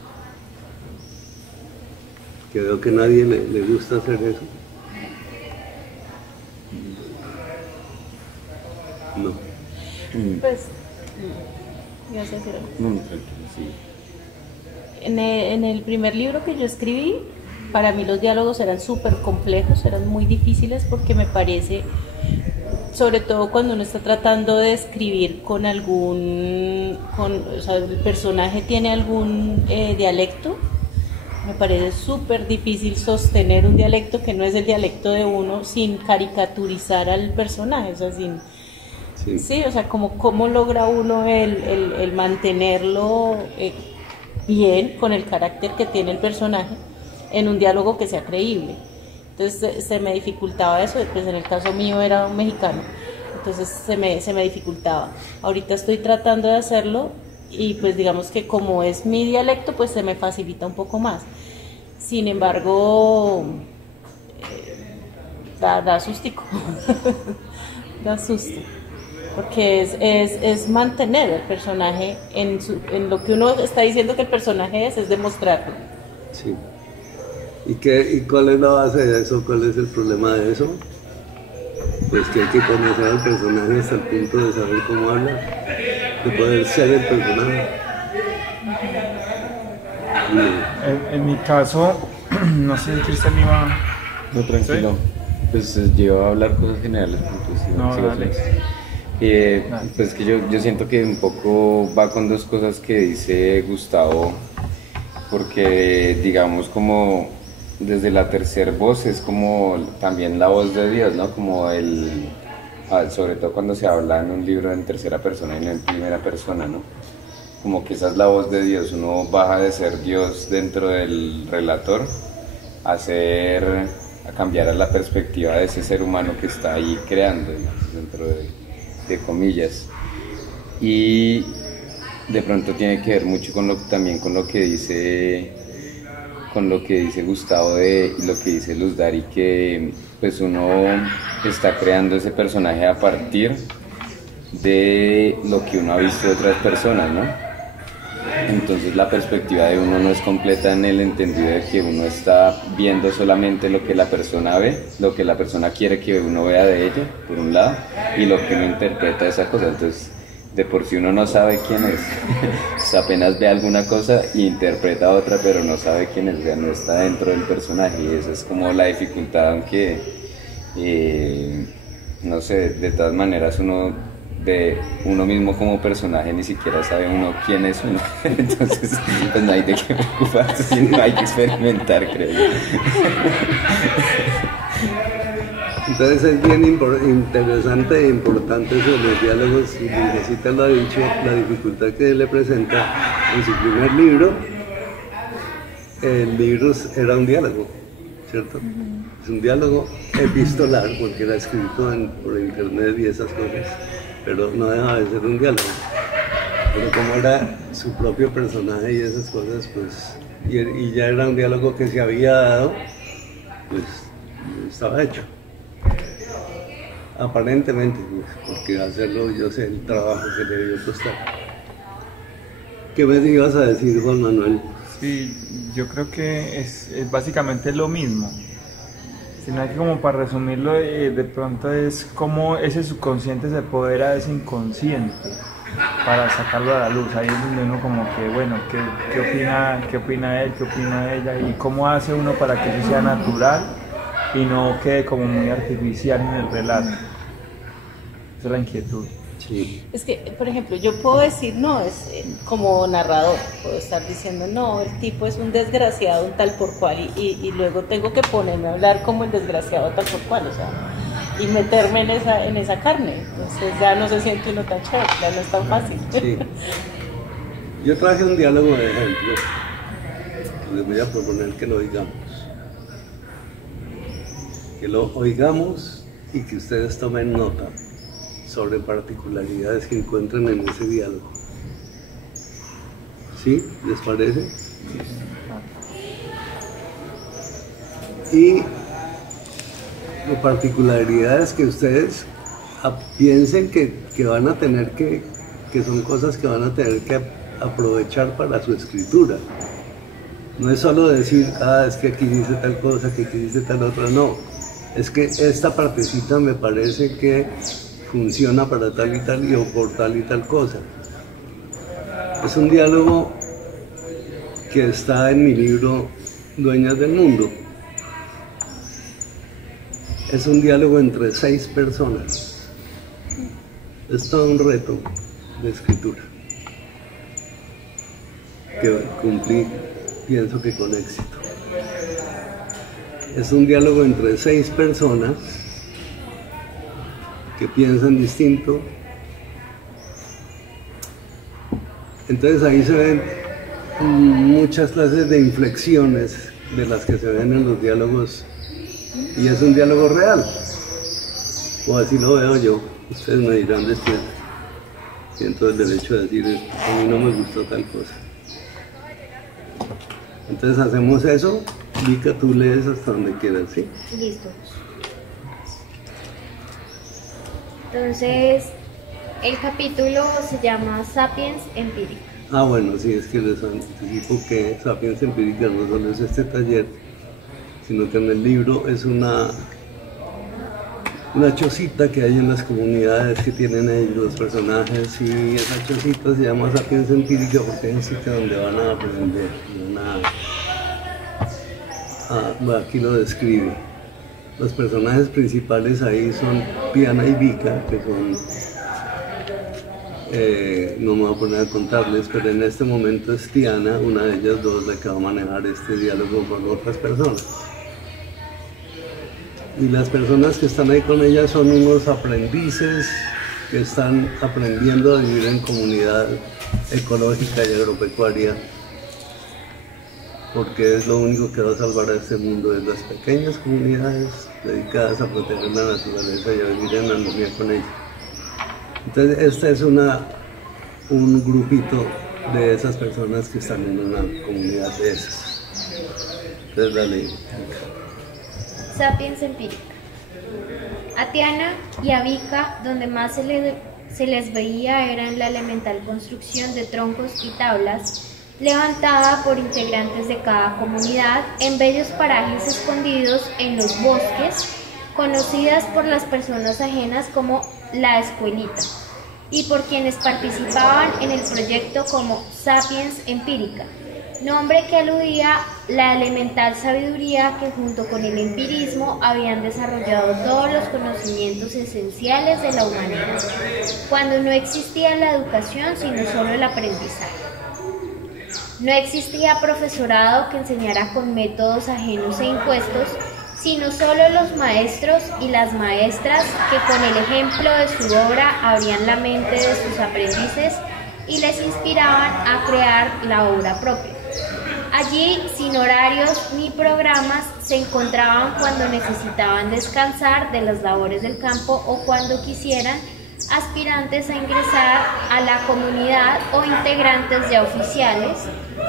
Que veo que a nadie le gusta hacer eso. No. Pues, ibas a decir algo. No, tranquilo, sí. En el primer libro que yo escribí, para mí los diálogos eran súper complejos, eran muy difíciles porque me parece, sobre todo cuando uno está tratando de escribir o sea, el personaje tiene algún dialecto, me parece súper difícil sostener un dialecto que no es el dialecto de uno sin caricaturizar al personaje, o sea, sí, o sea, cómo logra uno el mantenerlo bien con el carácter que tiene el personaje en un diálogo que sea creíble. Entonces se me dificultaba eso, pues en el caso mío era un mexicano, entonces se me dificultaba. Ahorita estoy tratando de hacerlo y pues digamos que como es mi dialecto, pues se me facilita un poco más. Sin embargo, da sustico, da susto, porque es mantener el personaje en lo que uno está diciendo que el personaje es demostrarlo. Sí. ¿Y cuál es la base de eso? ¿Cuál es el problema de eso? Pues que hay que conocer al personaje hasta el punto de saber cómo habla, de poder ser el personaje. En mi caso, no sé si Cristian iba... No, tranquilo. ¿Sí? Pues yo iba a hablar cosas generales. Pues, no, dale. Pues que yo siento que un poco va con dos cosas que dice Gustavo, porque digamos como desde la tercera voz es como también la voz de Dios, ¿no? Como sobre todo cuando se habla en un libro en tercera persona y no en primera persona, ¿no? Como que esa es la voz de Dios, uno baja de ser Dios dentro del relator a cambiar a la perspectiva de ese ser humano que está ahí creando, ¿no? Dentro de comillas. Y de pronto tiene que ver mucho también con lo que dice Gustavo y lo que dice Luz Dari, que pues uno está creando ese personaje a partir de lo que uno ha visto de otras personas, ¿no? Entonces la perspectiva de uno no es completa en el entendido de que uno está viendo solamente lo que la persona ve, lo que la persona quiere que uno vea de ella, por un lado, y lo que uno interpreta de esa cosa. Entonces, de por sí uno no sabe quién es. Apenas ve alguna cosa e interpreta otra, pero no sabe quién es, no está dentro del personaje, y esa es como la dificultad, aunque no sé, de todas maneras uno mismo como personaje ni siquiera sabe uno quién es uno. Entonces pues no hay de qué preocuparse, sino hay que experimentar, creo yo. Entonces es bien interesante e importante eso de los diálogos, y Virgesita lo ha dicho, la dificultad que le presenta en su primer libro. El libro era un diálogo, ¿cierto? Es un diálogo epistolar, porque era escrito por internet y esas cosas, pero no deja de ser un diálogo. Pero como era su propio personaje y esas cosas, pues, y ya era un diálogo que se había dado, pues estaba hecho. Aparentemente, pues, porque hacerlo, yo sé el trabajo que le debió costar. ¿Qué me ibas a decir, Juan Manuel? Sí, yo creo que es básicamente lo mismo. Sino que, como para resumirlo, de pronto es como ese subconsciente se apodera de ese inconsciente para sacarlo a la luz. Ahí es donde uno como que, bueno, ¿qué opina él, qué opina ella? Y cómo hace uno para que eso sea natural y no quede como muy artificial en el relato. Esa es la inquietud. Sí. Es que, por ejemplo, yo puedo decir, no, es como narrador, puedo estar diciendo, no, el tipo es un desgraciado, un tal por cual, y luego tengo que ponerme a hablar como el desgraciado tal por cual, o sea, y meterme en esa carne. Entonces ya no se siente uno tan chévere, ya no es tan fácil. Sí. Yo traje un diálogo de ejemplo, que les voy a proponer que lo oigamos. Que lo oigamos y que ustedes tomen nota sobre particularidades que encuentren en ese diálogo. ¿Sí? ¿Les parece? Y particularidades que ustedes piensen que van a tener que son cosas que van a tener que aprovechar para su escritura. No es solo decir, es que aquí dice tal cosa, que aquí dice tal otra, no. Es que esta partecita me parece que funciona para tal y tal, o por tal y tal cosa. Es un diálogo que está en mi libro Dueñas del Mundo. Es un diálogo entre 6 personas. Es todo un reto de escritura que cumplí, pienso que con éxito. Es un diálogo entre 6 personas que piensan distinto. Entonces ahí se ven muchas clases de inflexiones de las que se ven en los diálogos, y es un diálogo real, o así lo veo yo. Ustedes me dirán después, siento el derecho de decir, a mí no me gustó tal cosa. Entonces hacemos eso. Vika, tú lees hasta donde quieras, ¿sí? Listo. Entonces, el capítulo se llama Sapiens Empírica. Bueno, sí, es que les anticipo que Sapiens Empírica no solo es este taller, sino que en el libro es una chocita que hay en las comunidades que tienen ellos, los personajes, y esa chocita se llama Sapiens Empírica porque es un sitio donde van a aprender, aquí lo describe. Los personajes principales ahí son Piana y Vika, que son, no me voy a poner a contarles, pero en este momento es Tiana, una de ellas dos, la que va a manejar este diálogo con otras personas. Y las personas que están ahí con ella son unos aprendices que están aprendiendo a vivir en comunidad ecológica y agropecuaria, porque es lo único que va a salvar a este mundo, es las pequeñas comunidades dedicadas a proteger la naturaleza y a vivir en armonía con ella. Entonces este es un grupito de esas personas que están en una comunidad de esas. Entonces dale. Sapiens Empírica. A Tiana y a Vika, donde más se le se les veía era en la elemental construcción de troncos y tablas, levantada por integrantes de cada comunidad en bellos parajes escondidos en los bosques, conocidas por las personas ajenas como la escuelita, y por quienes participaban en el proyecto como Sapiens Empírica, nombre que aludía a la elemental sabiduría que junto con el empirismo habían desarrollado todos los conocimientos esenciales de la humanidad, cuando no existía la educación sino solo el aprendizaje. No existía profesorado que enseñara con métodos ajenos e impuestos, sino solo los maestros y las maestras que con el ejemplo de su obra abrían la mente de sus aprendices y les inspiraban a crear la obra propia. Allí, sin horarios ni programas, se encontraban cuando necesitaban descansar de las labores del campo o cuando quisieran aspirantes a ingresar a la comunidad o integrantes ya oficiales,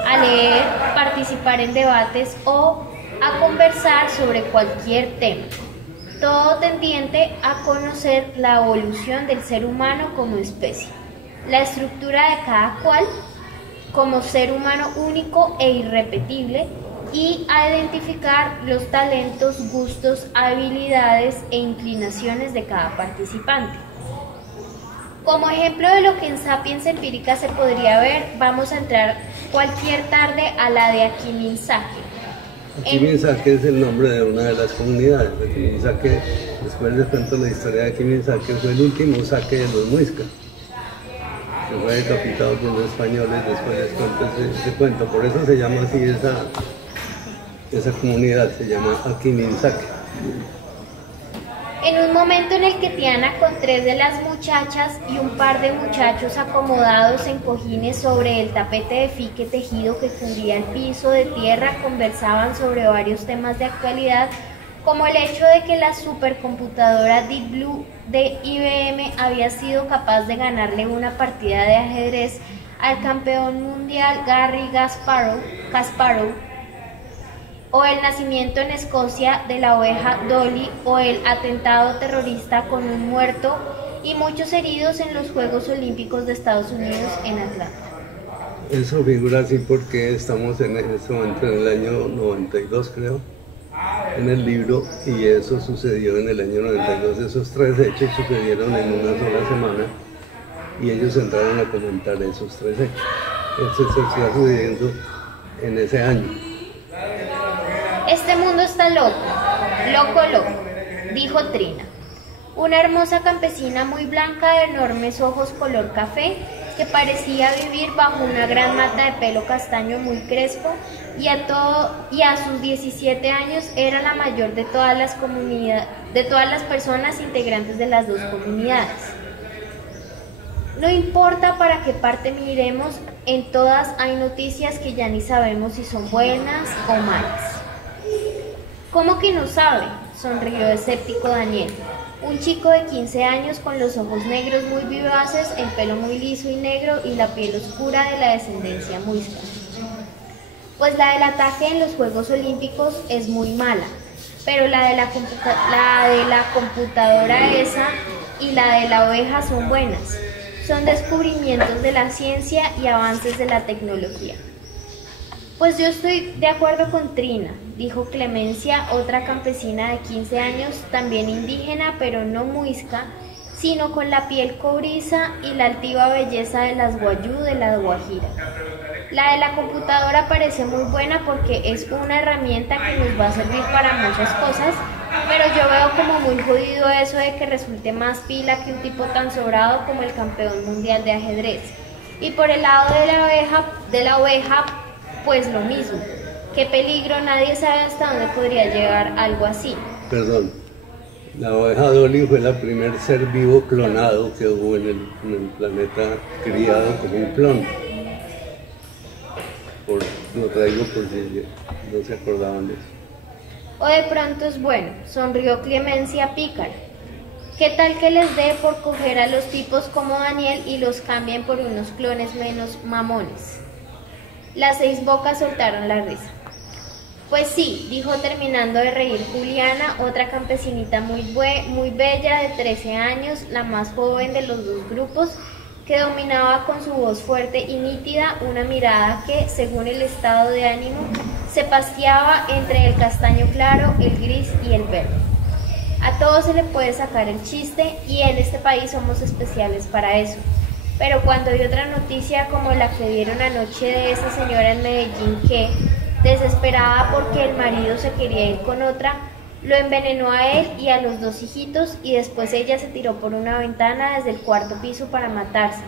a leer, participar en debates o a conversar sobre cualquier tema, todo tendiente a conocer la evolución del ser humano como especie, la estructura de cada cual como ser humano único e irrepetible y a identificar los talentos, gustos, habilidades e inclinaciones de cada participante. Como ejemplo de lo que en Sapiens Empírica se podría ver, vamos a entrar cualquier tarde a la de Akimisake. Akimisake es el nombre de una de las comunidades. Akimisake, después les cuento la historia de Akimisake, fue el último saque de los muiscas, que fue decapitado por los españoles. Después les cuento ese cuento, por eso se llama así esa comunidad, se llama Akimisake. En un momento en el que Tiana con 3 de las muchachas y un par de muchachos acomodados en cojines sobre el tapete de fique tejido que cubría el piso de tierra conversaban sobre varios temas de actualidad, como el hecho de que la supercomputadora Deep Blue de IBM había sido capaz de ganarle una partida de ajedrez al campeón mundial Garry Kasparov, o el nacimiento en Escocia de la oveja Dolly, o el atentado terrorista con un muerto y muchos heridos en los Juegos Olímpicos de Estados Unidos en Atlanta. Eso figura así porque estamos en este momento en el año 92, creo, en el libro, y eso sucedió en el año 92. Esos 3 hechos sucedieron en una sola semana y ellos entraron a comentar esos 3 hechos. Eso se está sucediendo en ese año. Este mundo está loco, loco, dijo Trina, una hermosa campesina muy blanca de enormes ojos color café que parecía vivir bajo una gran mata de pelo castaño muy crespo y a sus 17 años era la mayor de todas las personas integrantes de las 2 comunidades. No importa para qué parte miremos, en todas hay noticias que ya ni sabemos si son buenas o malas. ¿Cómo que no sabe?, sonrió escéptico Daniel, un chico de 15 años con los ojos negros muy vivaces, el pelo muy liso y negro y la piel oscura de la descendencia muisca. Pues la del ataque en los Juegos Olímpicos es muy mala, pero la de la computadora esa y la de la oveja son buenas. Son descubrimientos de la ciencia y avances de la tecnología. Pues yo estoy de acuerdo con Trina, dijo Clemencia, otra campesina de 15 años, también indígena, pero no muisca, sino con la piel cobriza y la altiva belleza de las guayú de la Guajira. La de la computadora parece muy buena porque es una herramienta que nos va a servir para muchas cosas, pero yo veo como muy jodido eso de que resulte más pila que un tipo tan sobrado como el campeón mundial de ajedrez. Y por el lado de la oveja, pues lo mismo. Qué peligro, nadie sabe hasta dónde podría llegar algo así. Perdón, la oveja Dolly fue el primer ser vivo clonado que hubo en el planeta, criado como un clon. Lo traigo por si no se acordaban de eso. O de pronto es bueno, sonrió Clemencia pícara. ¿Qué tal que les dé por coger a los tipos como Daniel y los cambien por unos clones menos mamones? Las 6 bocas soltaron la risa. Pues sí, dijo terminando de reír Juliana, otra campesinita muy bella de 13 años, la más joven de los dos grupos, que dominaba con su voz fuerte y nítida una mirada que, según el estado de ánimo, se paseaba entre el castaño claro, el gris y el verde. A todos se le puede sacar el chiste y en este país somos especiales para eso. Pero cuando hay otra noticia como la que dieron anoche de esa señora en Medellín que, desesperada porque el marido se quería ir con otra, lo envenenó a él y a los dos hijitos y después ella se tiró por una ventana desde el cuarto piso para matarse,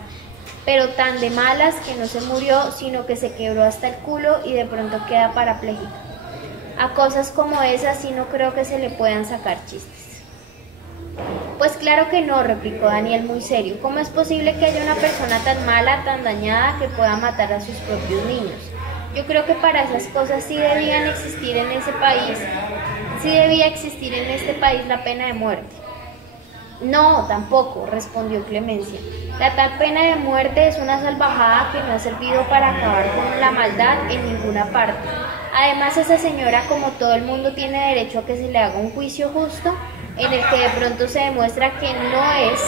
pero tan de malas que no se murió, sino que se quebró hasta el culo y de pronto queda parapléjica. A cosas como esas sí no creo que se le puedan sacar chistes. Pues claro que no, replicó Daniel muy serio. ¿Cómo es posible que haya una persona tan mala, tan dañada, que pueda matar a sus propios niños? Yo creo que para esas cosas sí debía existir en este país la pena de muerte. No, tampoco, respondió Clemencia. La tal pena de muerte es una salvajada que no ha servido para acabar con la maldad en ninguna parte. Además, esa señora, como todo el mundo, tiene derecho a que se le haga un juicio justo en el que de pronto se demuestra que no es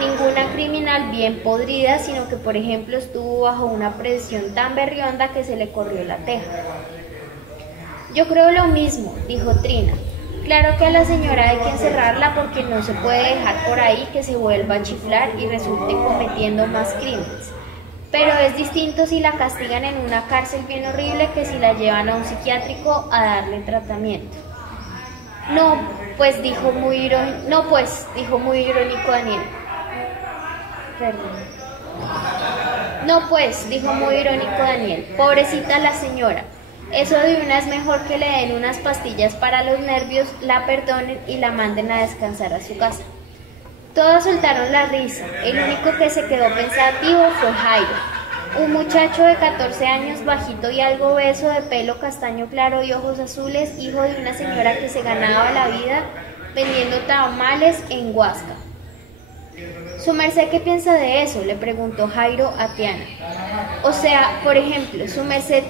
ninguna criminal bien podrida, sino que, por ejemplo, estuvo bajo una presión tan berrionda que se le corrió la teja. Yo creo lo mismo, dijo Trina. Claro que a la señora hay que encerrarla porque no se puede dejar por ahí que se vuelva a chiflar y resulte cometiendo más crímenes. Pero es distinto si la castigan en una cárcel bien horrible que si la llevan a un psiquiátrico a darle tratamiento. No, pues, dijo muy irónico Daniel. Perdón. No, pues, dijo muy irónico Daniel. Pobrecita la señora. Eso de una es mejor que le den unas pastillas para los nervios, la perdonen y la manden a descansar a su casa. Todos soltaron la risa. El único que se quedó pensativo fue Jairo, un muchacho de 14 años, bajito y algo obeso, de pelo castaño claro y ojos azules, hijo de una señora que se ganaba la vida vendiendo tamales en Huasca. ¿Su merced qué piensa de eso?, le preguntó Jairo a Tiana. O sea, por ejemplo, ¿su merced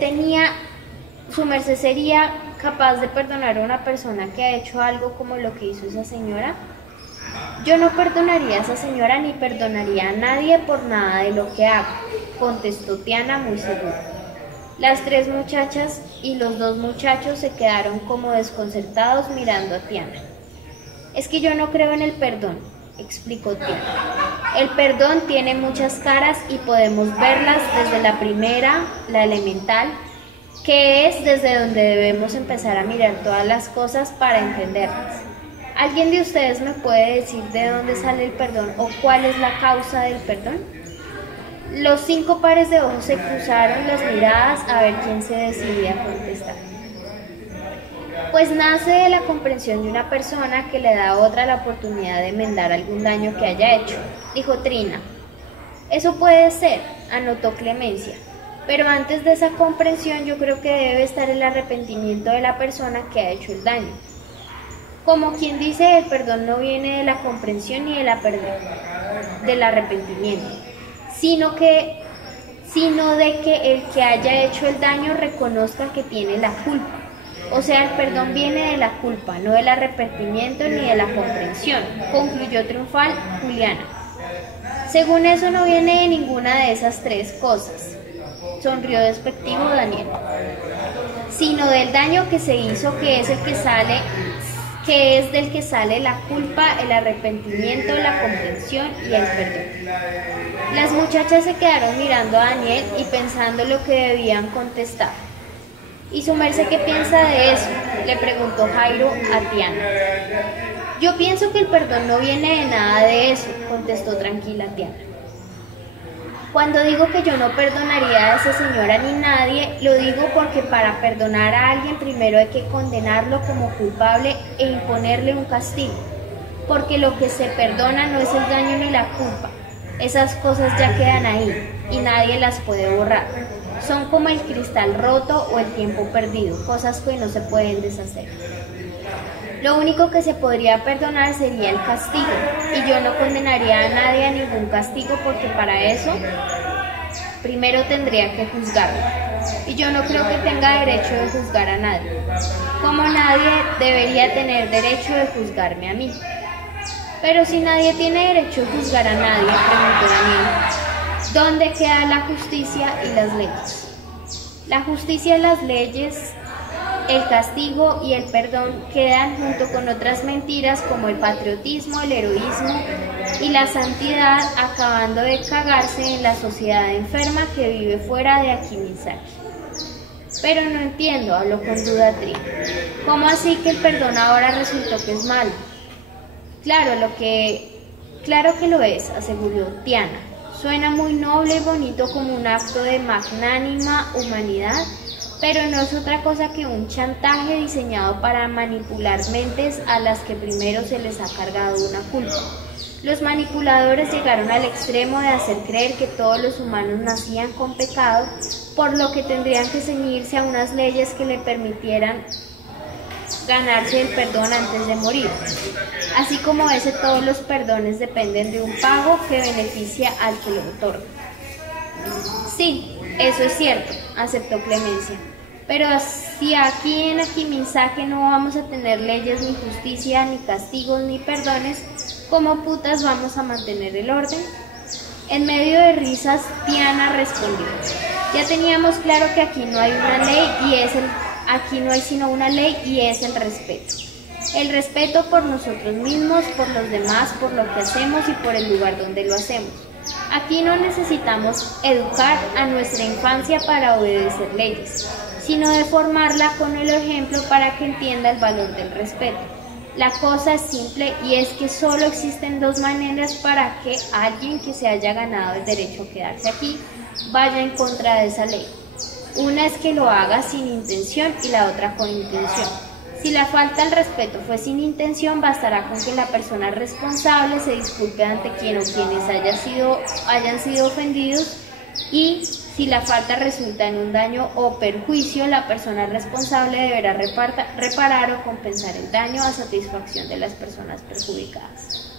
sería capaz de perdonar a una persona que ha hecho algo como lo que hizo esa señora? Yo no perdonaría a esa señora ni perdonaría a nadie por nada de lo que haga, contestó Tiana muy segura. Las tres muchachas y los dos muchachos se quedaron como desconcertados mirando a Tiana. Es que yo no creo en el perdón, explicó Tiana. El perdón tiene muchas caras y podemos verlas desde la primera, la elemental, que es desde donde debemos empezar a mirar todas las cosas para entenderlas. ¿Alguien de ustedes me puede decir de dónde sale el perdón o cuál es la causa del perdón? Los 5 pares de ojos se cruzaron las miradas a ver quién se decidía a contestar. Pues nace de la comprensión de una persona que le da a otra la oportunidad de enmendar algún daño que haya hecho, dijo Trina. Eso puede ser, anotó Clemencia, pero antes de esa comprensión yo creo que debe estar el arrepentimiento de la persona que ha hecho el daño. Como quien dice, el perdón no viene de la comprensión ni del arrepentimiento, sino de que el que haya hecho el daño reconozca que tiene la culpa. O sea, el perdón viene de la culpa, no del arrepentimiento ni de la comprensión, concluyó triunfal Juliana. Según eso no viene de ninguna de esas tres cosas, sonrió despectivo Daniel, sino del daño que se hizo, que es del que sale la culpa, el arrepentimiento, la comprensión y el perdón. Las muchachas se quedaron mirando a Daniel y pensando lo que debían contestar. ¿Y su merced qué piensa de eso?, le preguntó Jairo a Tiana. Yo pienso que el perdón no viene de nada de eso, contestó tranquila Tiana. Cuando digo que yo no perdonaría a esa señora ni nadie, lo digo porque para perdonar a alguien primero hay que condenarlo como culpable e imponerle un castigo, porque lo que se perdona no es el daño ni la culpa, esas cosas ya quedan ahí y nadie las puede borrar, son como el cristal roto o el tiempo perdido, cosas que no se pueden deshacer. Lo único que se podría perdonar sería el castigo, y yo no condenaría a nadie a ningún castigo porque para eso primero tendrían que juzgarme. Y yo no creo que tenga derecho de juzgar a nadie, como nadie debería tener derecho de juzgarme a mí. Pero si nadie tiene derecho a juzgar a nadie, preguntó Daniel, ¿dónde queda la justicia y las leyes? La justicia y las leyes, el castigo y el perdón quedan junto con otras mentiras como el patriotismo, el heroísmo y la santidad, acabando de cagarse en la sociedad enferma que vive fuera de Akimisaki. Pero no entiendo, habló con duda Tri. ¿Cómo así que el perdón ahora resultó que es malo? Claro que lo es, aseguró Tiana. Suena muy noble y bonito como un acto de magnánima humanidad, pero no es otra cosa que un chantaje diseñado para manipular mentes a las que primero se les ha cargado una culpa. Los manipuladores llegaron al extremo de hacer creer que todos los humanos nacían con pecado, por lo que tendrían que ceñirse a unas leyes que le permitieran ganarse el perdón antes de morir. Así como ese, todos los perdones dependen de un pago que beneficia al que lo otorga. Sí, eso es cierto, aceptó Clemencia. Pero si aquí en Akimisaki no vamos a tener leyes, ni justicia, ni castigos, ni perdones, ¿cómo putas vamos a mantener el orden? En medio de risas, Tiana respondió, ya teníamos claro que aquí no hay una ley aquí no hay sino una ley y es el respeto. El respeto por nosotros mismos, por los demás, por lo que hacemos y por el lugar donde lo hacemos. Aquí no necesitamos educar a nuestra infancia para obedecer leyes, sino de formarla con el ejemplo para que entienda el valor del respeto. La cosa es simple y es que solo existen dos maneras para que alguien que se haya ganado el derecho a quedarse aquí vaya en contra de esa ley. Una es que lo haga sin intención y la otra con intención. Si la falta al respeto fue sin intención, bastará con que la persona responsable se disculpe ante quien o quienes hayan sido ofendidos, y si la falta resulta en un daño o perjuicio, la persona responsable deberá reparar o compensar el daño a satisfacción de las personas perjudicadas.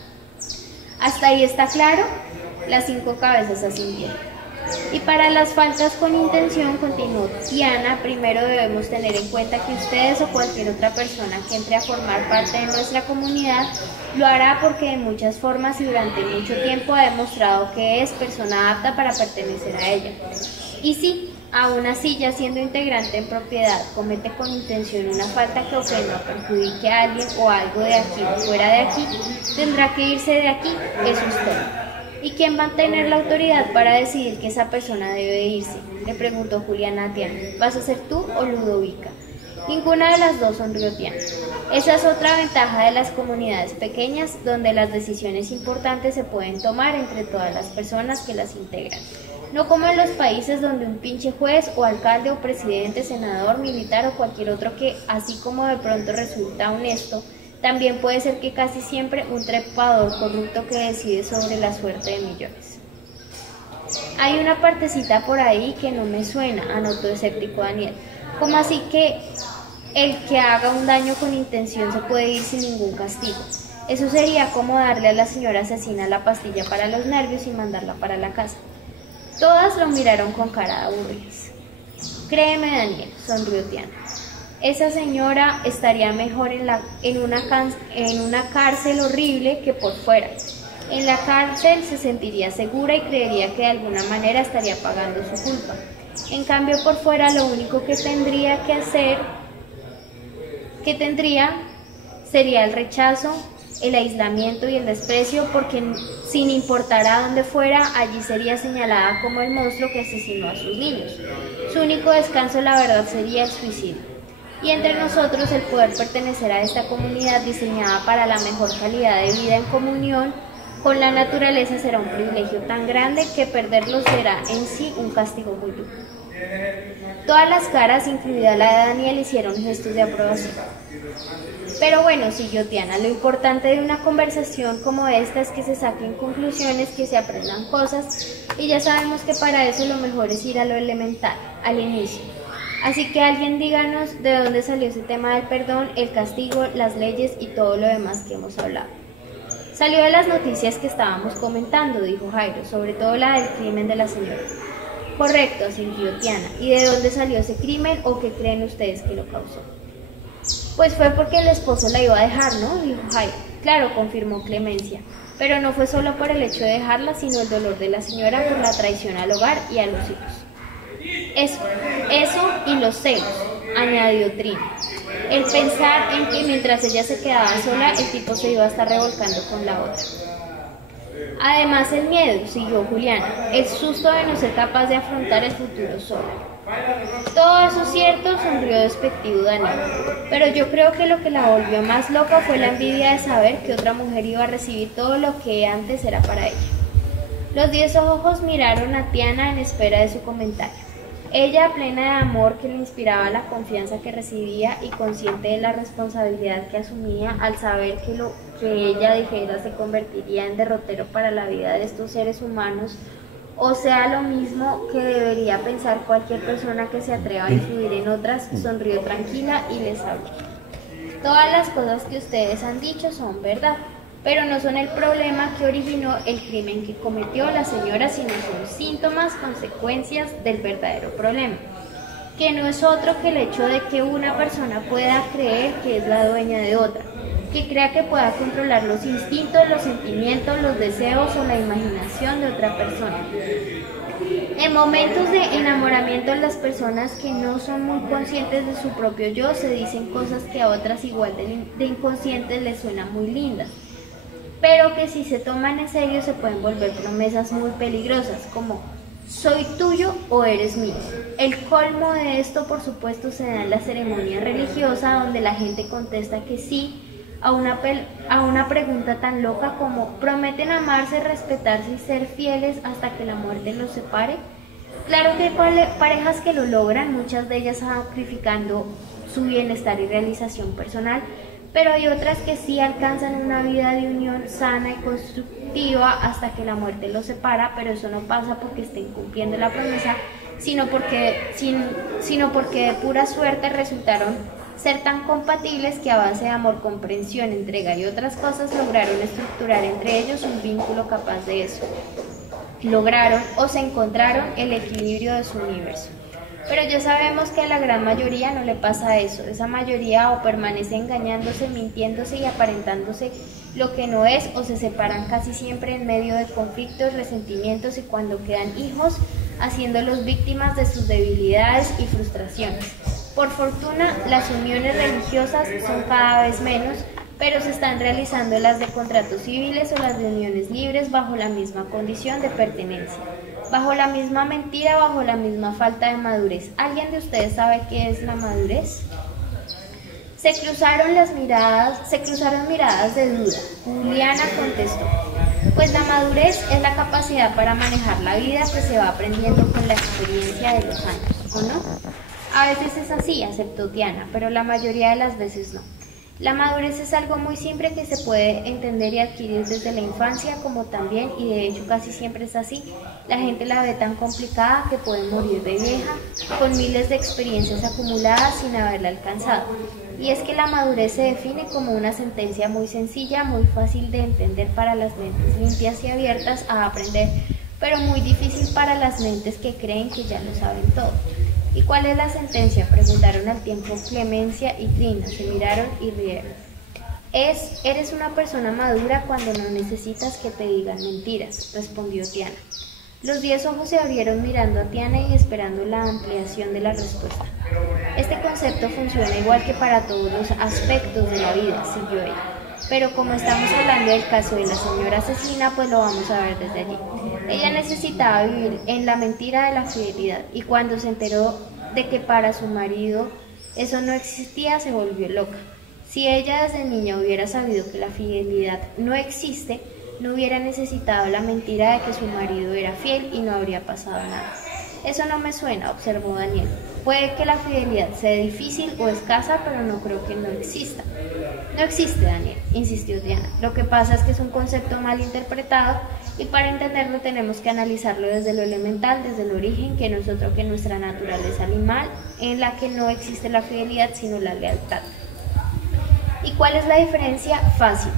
¿Hasta ahí está claro? Las 5 cabezas asintieron. Y para las faltas con intención, continuó Tiana, primero debemos tener en cuenta que ustedes o cualquier otra persona que entre a formar parte de nuestra comunidad lo hará porque de muchas formas y durante mucho tiempo ha demostrado que es persona apta para pertenecer a ella. Y si, aún así, ya siendo integrante en propiedad, comete con intención una falta que ofenda o perjudique a alguien o algo de aquí o fuera de aquí, tendrá que irse de aquí, eso es todo. ¿Y quién va a tener la autoridad para decidir que esa persona debe irse? Le preguntó Juliana a Tiana. ¿Vas a ser tú o Ludovica? Ninguna de las dos, sonrió Tiana. Esa es otra ventaja de las comunidades pequeñas, donde las decisiones importantes se pueden tomar entre todas las personas que las integran. No como en los países donde un pinche juez o alcalde o presidente, senador, militar o cualquier otro que, así como de pronto resulta honesto, también puede ser que casi siempre un trepador corrupto que decide sobre la suerte de millones. Hay una partecita por ahí que no me suena, anotó escéptico Daniel. ¿Cómo así que el que haga un daño con intención se puede ir sin ningún castigo? Eso sería como darle a la señora asesina la pastilla para los nervios y mandarla para la casa. Todas lo miraron con cara de aburridas. Créeme, Daniel, sonrió Tiana. Esa señora estaría mejor en una cárcel horrible que por fuera. En la cárcel se sentiría segura y creería que de alguna manera estaría pagando su culpa. En cambio, por fuera lo único que tendría sería el rechazo, el aislamiento y el desprecio, porque sin importar a dónde fuera, allí sería señalada como el monstruo que asesinó a sus niños. Su único descanso, la verdad, sería el suicidio. Y entre nosotros el poder pertenecer a esta comunidad diseñada para la mejor calidad de vida en comunión con la naturaleza será un privilegio tan grande que perderlo será en sí un castigo muy duro. Todas las caras, incluida la de Daniel, hicieron gestos de aprobación. Pero bueno, siguió Tiana, lo importante de una conversación como esta es que se saquen conclusiones, que se aprendan cosas, y ya sabemos que para eso lo mejor es ir a lo elemental, al inicio. Así que alguien díganos de dónde salió ese tema del perdón, el castigo, las leyes y todo lo demás que hemos hablado. Salió de las noticias que estábamos comentando, dijo Jairo, sobre todo la del crimen de la señora. Correcto, asintió Tiana. ¿Y de dónde salió ese crimen o qué creen ustedes que lo causó? Pues fue porque el esposo la iba a dejar, ¿no? Dijo Jairo. Claro, confirmó Clemencia. Pero no fue solo por el hecho de dejarla, sino el dolor de la señora por la traición al hogar y a los hijos. Eso y los celos, añadió Trina. El pensar en que mientras ella se quedaba sola, el tipo se iba a estar revolcando con la otra. Además el miedo, siguió Juliana, el susto de no ser capaz de afrontar el futuro sola. Todo eso es cierto, sonrió despectivo Daniel, pero yo creo que lo que la volvió más loca fue la envidia de saber que otra mujer iba a recibir todo lo que antes era para ella. Los 10 ojos miraron a Tiana en espera de su comentario. Ella, plena de amor que le inspiraba la confianza que recibía y consciente de la responsabilidad que asumía al saber que lo que ella dijera se convertiría en derrotero para la vida de estos seres humanos, o sea, lo mismo que debería pensar cualquier persona que se atreva a influir en otras, sonrió tranquila y les habló. Todas las cosas que ustedes han dicho son verdad, pero no son el problema que originó el crimen que cometió la señora, sino son síntomas, consecuencias del verdadero problema, que no es otro que el hecho de que una persona pueda creer que es la dueña de otra, que crea que pueda controlar los instintos, los sentimientos, los deseos o la imaginación de otra persona. En momentos de enamoramiento, las personas que no son muy conscientes de su propio yo se dicen cosas que a otras igual de inconscientes les suenan muy lindas, pero que si se toman en serio se pueden volver promesas muy peligrosas, como soy tuyo o eres mío. El colmo de esto, por supuesto, se da en la ceremonia religiosa, donde la gente contesta que sí a una pregunta tan loca como ¿prometen amarse, respetarse y ser fieles hasta que la muerte los separe? Claro que hay parejas que lo logran, muchas de ellas sacrificando su bienestar y realización personal, pero hay otras que sí alcanzan una vida de unión sana y constructiva hasta que la muerte los separa, pero eso no pasa porque estén cumpliendo la promesa, sino porque de pura suerte resultaron ser tan compatibles que a base de amor, comprensión, entrega y otras cosas lograron estructurar entre ellos un vínculo capaz de eso. Lograron o se encontraron el equilibrio de su universo. Pero ya sabemos que a la gran mayoría no le pasa eso. Esa mayoría o permanece engañándose, mintiéndose y aparentándose lo que no es, o se separan casi siempre en medio de conflictos, resentimientos y cuando quedan hijos, haciéndolos víctimas de sus debilidades y frustraciones. Por fortuna, las uniones religiosas son cada vez menos, pero se están realizando las de contratos civiles o las de uniones libres bajo la misma condición de pertenencia, bajo la misma mentira, bajo la misma falta de madurez. ¿Alguien de ustedes sabe qué es la madurez? Se cruzaron miradas de duda. Juliana contestó: pues la madurez es la capacidad para manejar la vida que se va aprendiendo con la experiencia de los años, ¿o no? A veces es así, aceptó Tiana, pero la mayoría de las veces no. La madurez es algo muy simple que se puede entender y adquirir desde la infancia, como también, y de hecho casi siempre es así, la gente la ve tan complicada que puede morir de vieja, con miles de experiencias acumuladas sin haberla alcanzado. Y es que la madurez se define como una sentencia muy sencilla, muy fácil de entender para las mentes limpias y abiertas a aprender, pero muy difícil para las mentes que creen que ya lo saben todo. ¿Y cuál es la sentencia?, preguntaron al tiempo Clemencia y Trina, se miraron y rieron. Eres una persona madura cuando no necesitas que te digan mentiras, respondió Tiana. Los 10 ojos se abrieron mirando a Tiana y esperando la ampliación de la respuesta. Este concepto funciona igual que para todos los aspectos de la vida, siguió ella. Pero como estamos hablando del caso de la señora asesina, pues lo vamos a ver desde allí. Ella necesitaba vivir en la mentira de la fidelidad, y cuando se enteró de que para su marido eso no existía, se volvió loca. Si ella desde niña hubiera sabido que la fidelidad no existe, no hubiera necesitado la mentira de que su marido era fiel y no habría pasado nada. Eso no me suena, observó Daniel. Puede que la fidelidad sea difícil o escasa, pero no creo que no exista. No existe, Daniel, insistió Diana. Lo que pasa es que es un concepto mal interpretado y para entenderlo tenemos que analizarlo desde lo elemental, desde el origen, que no es otro que nuestra naturaleza animal, en la que no existe la fidelidad sino la lealtad. ¿Y cuál es la diferencia? Fácil.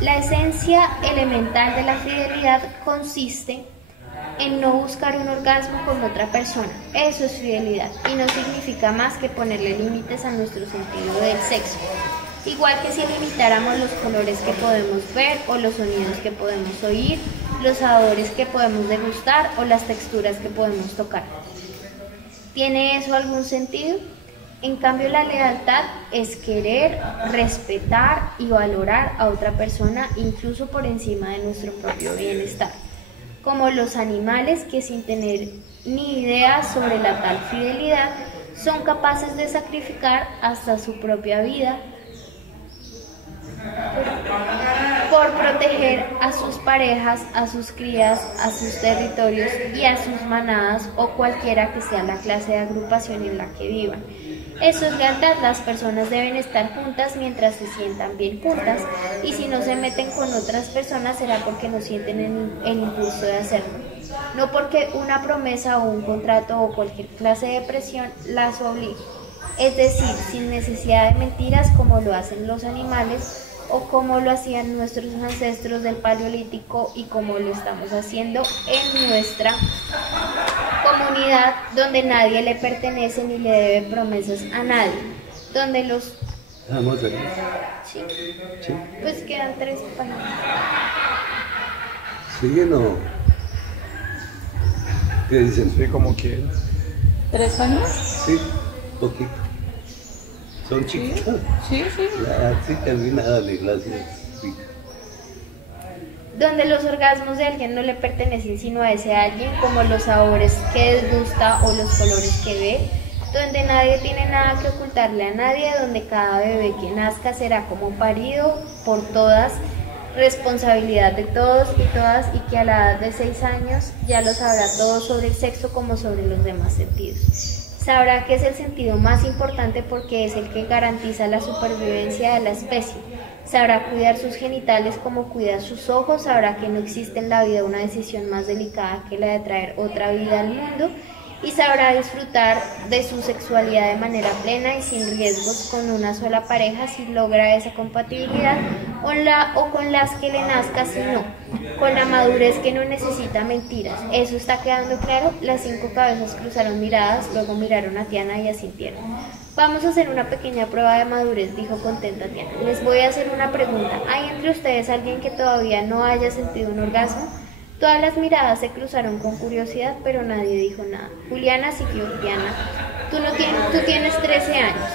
La esencia elemental de la fidelidad consiste en no buscar un orgasmo con otra persona. Eso es fidelidad y no significa más que ponerle límites a nuestro sentido del sexo. Igual que si limitáramos los colores que podemos ver o los sonidos que podemos oír, los sabores que podemos degustar o las texturas que podemos tocar. ¿Tiene eso algún sentido? En cambio, la lealtad es querer, respetar y valorar a otra persona incluso por encima de nuestro propio bienestar. Como los animales que sin tener ni idea sobre la tal fidelidad son capaces de sacrificar hasta su propia vida por proteger a sus parejas, a sus crías, a sus territorios y a sus manadas o cualquiera que sea la clase de agrupación en la que vivan. Eso es lealtad, las personas deben estar juntas mientras se sientan bien juntas y si no se meten con otras personas será porque no sienten el impulso de hacerlo, no porque una promesa o un contrato o cualquier clase de presión las obligue, es decir, sin necesidad de mentiras como lo hacen los animales o como lo hacían nuestros ancestros del Paleolítico y como lo estamos haciendo en nuestra comunidad, donde nadie le pertenece ni le debe promesas a nadie, donde los... ¿Vamos a ver? Sí. ¿Sí? Pues quedan 3 páginas. ¿Siguen o qué dicen? Sí, como quieras. 3 páginas. Sí, poquito. Son chiquitos. Sí, sí. Ya, sí, termina, dale, gracias. Sí. Donde los orgasmos de alguien no le pertenecen sino a ese alguien, como los sabores que desgusta o los colores que ve, donde nadie tiene nada que ocultarle a nadie, donde cada bebé que nazca será como parido por todas, responsabilidad de todos y todas, y que a la edad de 6 años ya lo sabrá todo sobre el sexo como sobre los demás sentidos. Sabrá que es el sentido más importante porque es el que garantiza la supervivencia de la especie. Sabrá cuidar sus genitales como cuida sus ojos, sabrá que no existe en la vida una decisión más delicada que la de traer otra vida al mundo y sabrá disfrutar de su sexualidad de manera plena y sin riesgos con una sola pareja si logra esa compatibilidad o con las que le nazca si no, con la madurez que no necesita mentiras. ¿Eso está quedando claro? Las 5 cabezas cruzaron miradas, luego miraron a Tiana y asintieron. Vamos a hacer una pequeña prueba de madurez, dijo contenta Tiana. Les voy a hacer una pregunta. ¿Hay entre ustedes alguien que todavía no haya sentido un orgasmo? Todas las miradas se cruzaron con curiosidad, pero nadie dijo nada. Juliana siguió. Tiana, tú tienes 13 años.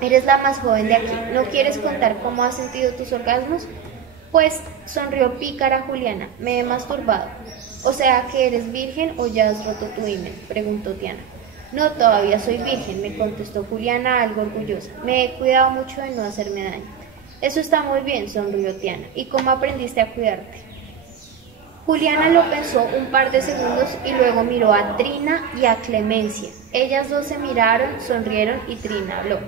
Eres la más joven de aquí. ¿No quieres contar cómo has sentido tus orgasmos? Pues sonrió pícara Juliana. Me he masturbado. O sea que eres virgen o ya has roto tu himen, preguntó Tiana. No, todavía soy virgen, me contestó Juliana algo orgullosa. Me he cuidado mucho de no hacerme daño. Eso está muy bien, sonrió Tiana. ¿Y cómo aprendiste a cuidarte? Juliana lo pensó un par de segundos y luego miró a Trina y a Clemencia. Ellas dos se miraron, sonrieron y Trina habló.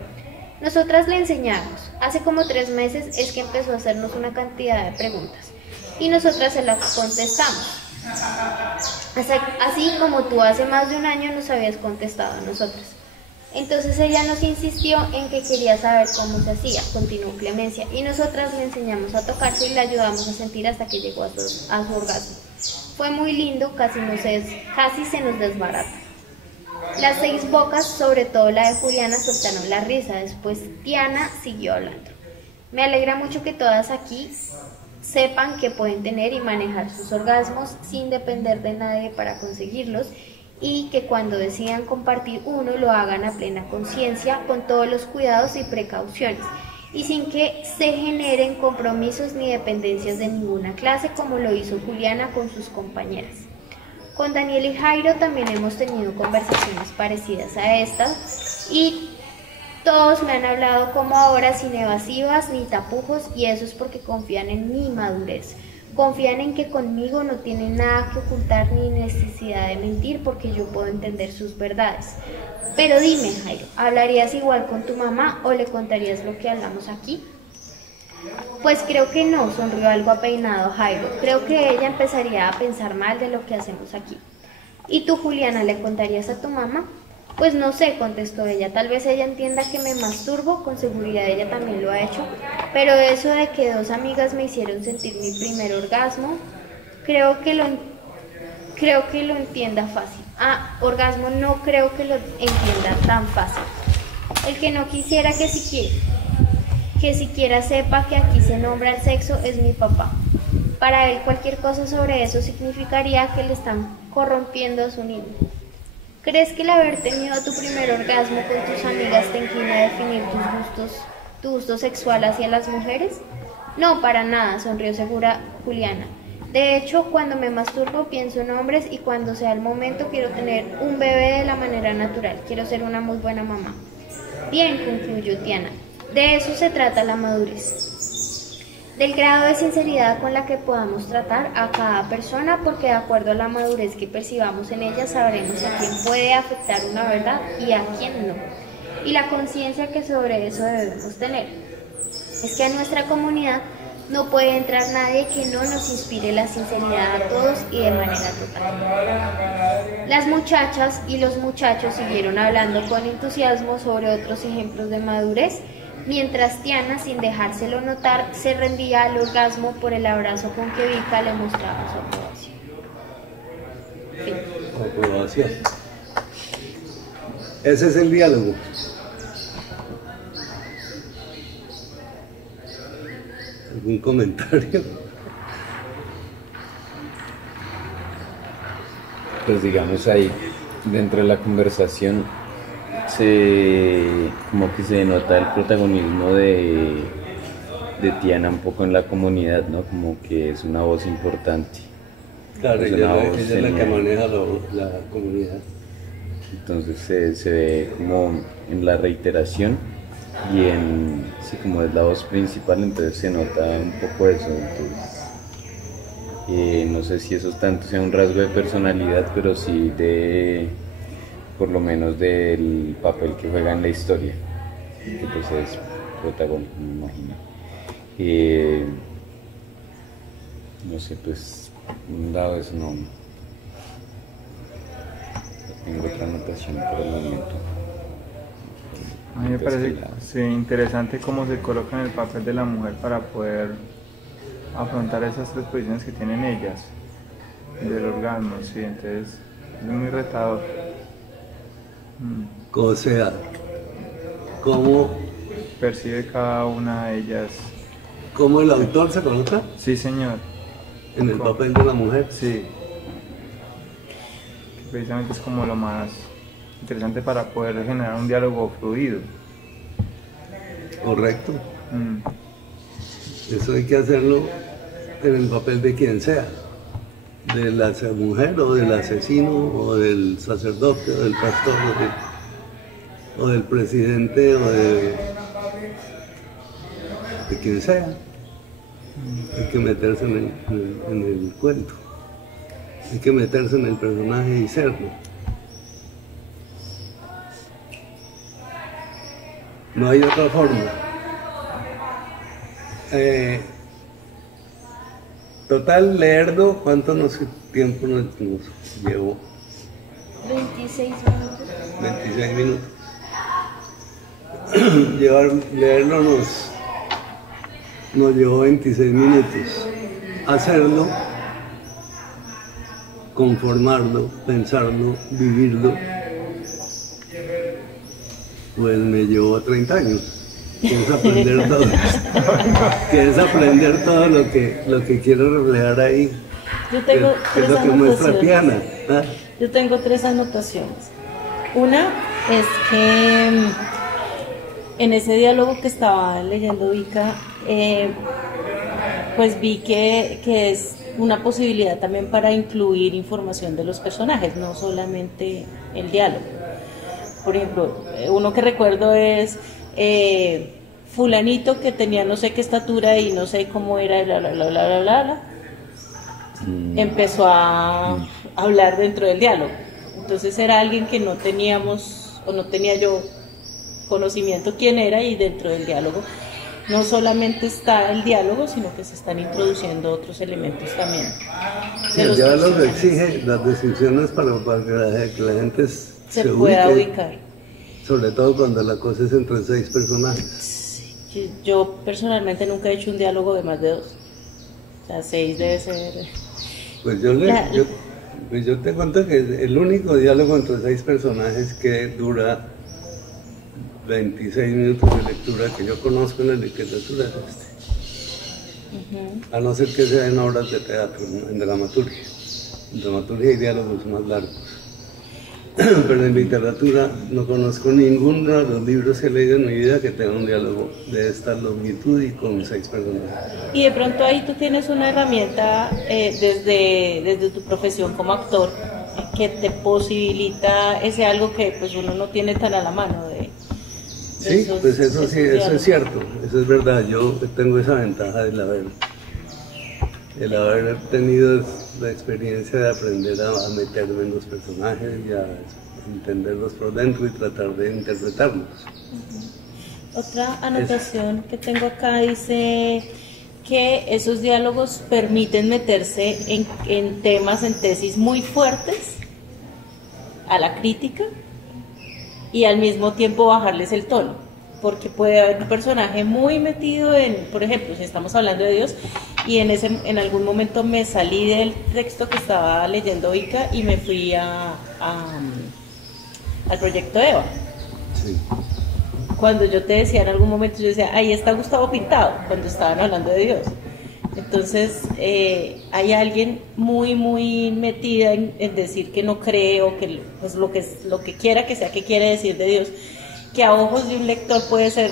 Nosotras le enseñamos. Hace como 3 meses es que empezó a hacernos una cantidad de preguntas y nosotras se las contestamos. Así como tú hace más de 1 año nos habías contestado a nosotras. Entonces ella nos insistió en que quería saber cómo se hacía, continuó Clemencia, y nosotras le enseñamos a tocarse y le ayudamos a sentir hasta que llegó a su orgasmo. Fue muy lindo, casi se nos desbarata. Las 6 bocas, sobre todo la de Juliana, soltaron la risa. Después Tiana siguió hablando. Me alegra mucho que todas aquí sepan que pueden tener y manejar sus orgasmos sin depender de nadie para conseguirlos y que cuando decidan compartir uno lo hagan a plena conciencia con todos los cuidados y precauciones y sin que se generen compromisos ni dependencias de ninguna clase como lo hizo Juliana con sus compañeras. Con Daniel y Jairo también hemos tenido conversaciones parecidas a estas y todos me han hablado como ahora sin evasivas ni tapujos y eso es porque confían en mi madurez. Confían en que conmigo no tienen nada que ocultar ni necesidad de mentir porque yo puedo entender sus verdades. Pero dime, Jairo, ¿hablarías igual con tu mamá o le contarías lo que hablamos aquí? Pues creo que no, sonrió algo apeinado Jairo. Creo que ella empezaría a pensar mal de lo que hacemos aquí. ¿Y tú, Juliana, le contarías a tu mamá? Pues no sé, contestó ella, tal vez ella entienda que me masturbo, con seguridad ella también lo ha hecho, pero eso de que 2 amigas me hicieron sentir mi primer orgasmo, creo creo que lo entienda fácil. Orgasmo no creo que lo entienda tan fácil. El que no quisiera que siquiera sepa que aquí se nombra el sexo es mi papá. Para él cualquier cosa sobre eso significaría que le están corrompiendo a su niño. ¿Crees que el haber tenido tu primer orgasmo con tus amigas te inclina a definir tu gusto sexual hacia las mujeres? No, para nada, sonrió segura Juliana. De hecho, cuando me masturbo pienso en hombres y cuando sea el momento quiero tener un bebé de la manera natural. Quiero ser una muy buena mamá. Bien, concluyó Tiana. De eso se trata la madurez. Del grado de sinceridad con la que podamos tratar a cada persona, porque de acuerdo a la madurez que percibamos en ella sabremos a quién puede afectar una verdad y a quién no. Y la conciencia que sobre eso debemos tener es que a nuestra comunidad no puede entrar nadie que no nos inspire la sinceridad a todos y de manera total. Las muchachas y los muchachos siguieron hablando con entusiasmo sobre otros ejemplos de madurez, mientras Tiana, sin dejárselo notar, se rendía al orgasmo por el abrazo con que Vika le mostraba su aprobación. Fin. Aprobación. Ese es el diálogo. ¿Algún comentario? Pues digamos ahí, dentro de la conversación, como que se denota el protagonismo de Tiana un poco en la comunidad, ¿no? Como que es una voz importante. Claro, ella es la que maneja la comunidad. Entonces se ve como en la reiteración y sí, como es la voz principal, entonces se nota un poco eso. Entonces, no sé si eso tanto sea un rasgo de personalidad, pero sí por lo menos del papel que juega en la historia, que pues es protagónico, me imagino. No sé, pues, un lado eso no tengo otra anotación por el momento. A mí me parece interesante cómo se coloca en el papel de la mujer para poder afrontar esas tres posiciones que tienen ellas del orgasmo, sí, entonces es muy retador. O sea, ¿cómo percibe cada una de ellas? ¿Cómo el autor se coloca? Sí, señor. En el papel de la mujer. Sí. Precisamente es como lo más interesante para poder generar un diálogo fluido. Correcto. Eso hay que hacerlo en el papel de quien sea, de la mujer o del asesino o del sacerdote o del pastor o del presidente o de quien sea. Hay que meterse en el cuento, hay que meterse en el personaje y serlo. No hay otra forma. Total, leerlo, ¿cuánto tiempo nos llevó? 26 minutos. 26 minutos. Leerlo nos llevó 26 minutos. Hacerlo, conformarlo, pensarlo, vivirlo, pues me llevó 30 años. Quieres aprender todo. Quieres aprender todo lo que quiero reflejar ahí. Yo tengo es lo que muestra Tiana. ¿Ah? Yo tengo 3 anotaciones. Una es que en ese diálogo que estaba leyendo Vika, pues vi que es una posibilidad también para incluir información de los personajes, no solamente el diálogo. Por ejemplo, uno que recuerdo es fulanito que tenía no sé qué estatura y no sé cómo era, empezó a hablar dentro del diálogo. Entonces era alguien que no teníamos, o no tenía yo conocimiento quién era, y dentro del diálogo no solamente está el diálogo, sino que se están introduciendo otros elementos también. Sí, el diálogo exige las descripciones para que la gente se pueda ubicar. Sobre todo cuando la cosa es entre 6 personajes. Sí, yo personalmente nunca he hecho un diálogo de más de 2. O sea, 6 debe ser... Pues Pues yo te cuento que el único diálogo entre 6 personajes que dura 26 minutos de lectura que yo conozco en la literatura es este. A no ser que sea en obras de teatro, ¿no? En dramaturgia. En dramaturgia hay diálogos más largos. Pero en literatura no conozco ninguno de los libros que he leído en mi vida que tenga un diálogo de esta longitud y con 6 personajes. Y de pronto ahí tú tienes una herramienta desde tu profesión como actor que te posibilita ese algo que pues uno no tiene tan a la mano sí, pues eso sí, eso es cierto, eso es verdad. Yo tengo esa ventaja de el haber tenido la experiencia de aprender a meterme en los personajes y a entenderlos por dentro y tratar de interpretarlos. Otra anotación que tengo acá dice que esos diálogos permiten meterse en temas, en tesis muy fuertes a la crítica y al mismo tiempo bajarles el tono, porque puede haber un personaje muy metido en, por ejemplo, si estamos hablando de Dios, y en algún momento me salí del texto que estaba leyendo Ica y me fui al proyecto Eva. Sí. Cuando yo te decía en algún momento, yo decía, ahí está Gustavo Pintado, cuando estaban hablando de Dios. Entonces, hay alguien muy, muy metida en decir que no cree o que pues, lo que quiera que sea que quiere decir de Dios, que a ojos de un lector puede ser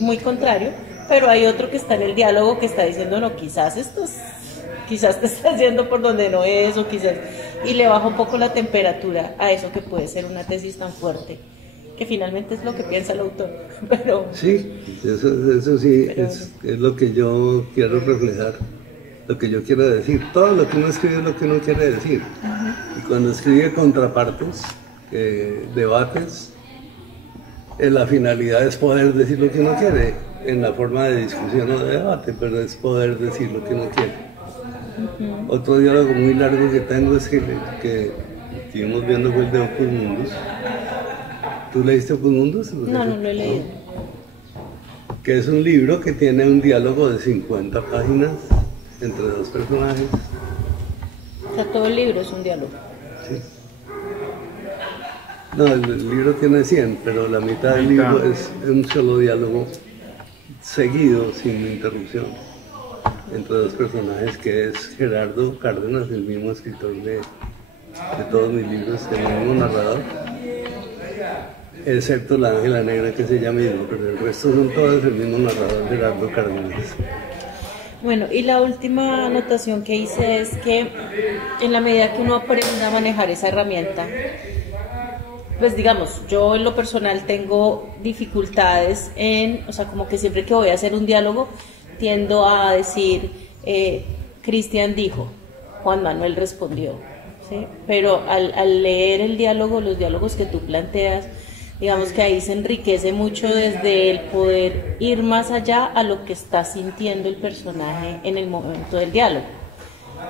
muy contrario, pero hay otro que está en el diálogo que está diciendo, no, quizás te estás yendo por donde no es, o quizás, y le baja un poco la temperatura a eso que puede ser una tesis tan fuerte, que finalmente es lo que piensa el autor. Pero, sí, eso sí, pero, es lo que yo quiero reflejar, lo que yo quiero decir. Todo lo que uno escribe es lo que uno quiere decir. Y cuando escribe contrapartes, debates, la finalidad es poder decir lo que uno quiere, en la forma de discusión o de debate, pero es poder decir lo que uno quiere. Otro diálogo muy largo que tengo es que estuvimos viendo fue el de Opus Mundus. ¿Tú leíste Opus Mundus? no lo he leído. Que es un libro que tiene un diálogo de 50 páginas entre 2 personajes. O sea, todo el libro es un diálogo. Sí. No, el libro tiene 100, pero la mitad del libro es un solo diálogo seguido, sin interrupción, entre 2 personajes, que es Gerardo Cárdenas, el mismo escritor de todos mis libros, el mismo narrador, excepto la Ángela Negra, que es ella misma, pero el resto son todos el mismo narrador, Gerardo Cárdenas. Bueno, y la última anotación que hice es que en la medida que uno aprenda a manejar esa herramienta, pues digamos, yo en lo personal tengo dificultades o sea, como que siempre que voy a hacer un diálogo, tiendo a decir, Cristian dijo, Juan Manuel respondió, ¿sí? Pero al leer el diálogo, los diálogos que tú planteas, digamos que ahí se enriquece mucho desde el poder ir más allá a lo que está sintiendo el personaje en el momento del diálogo.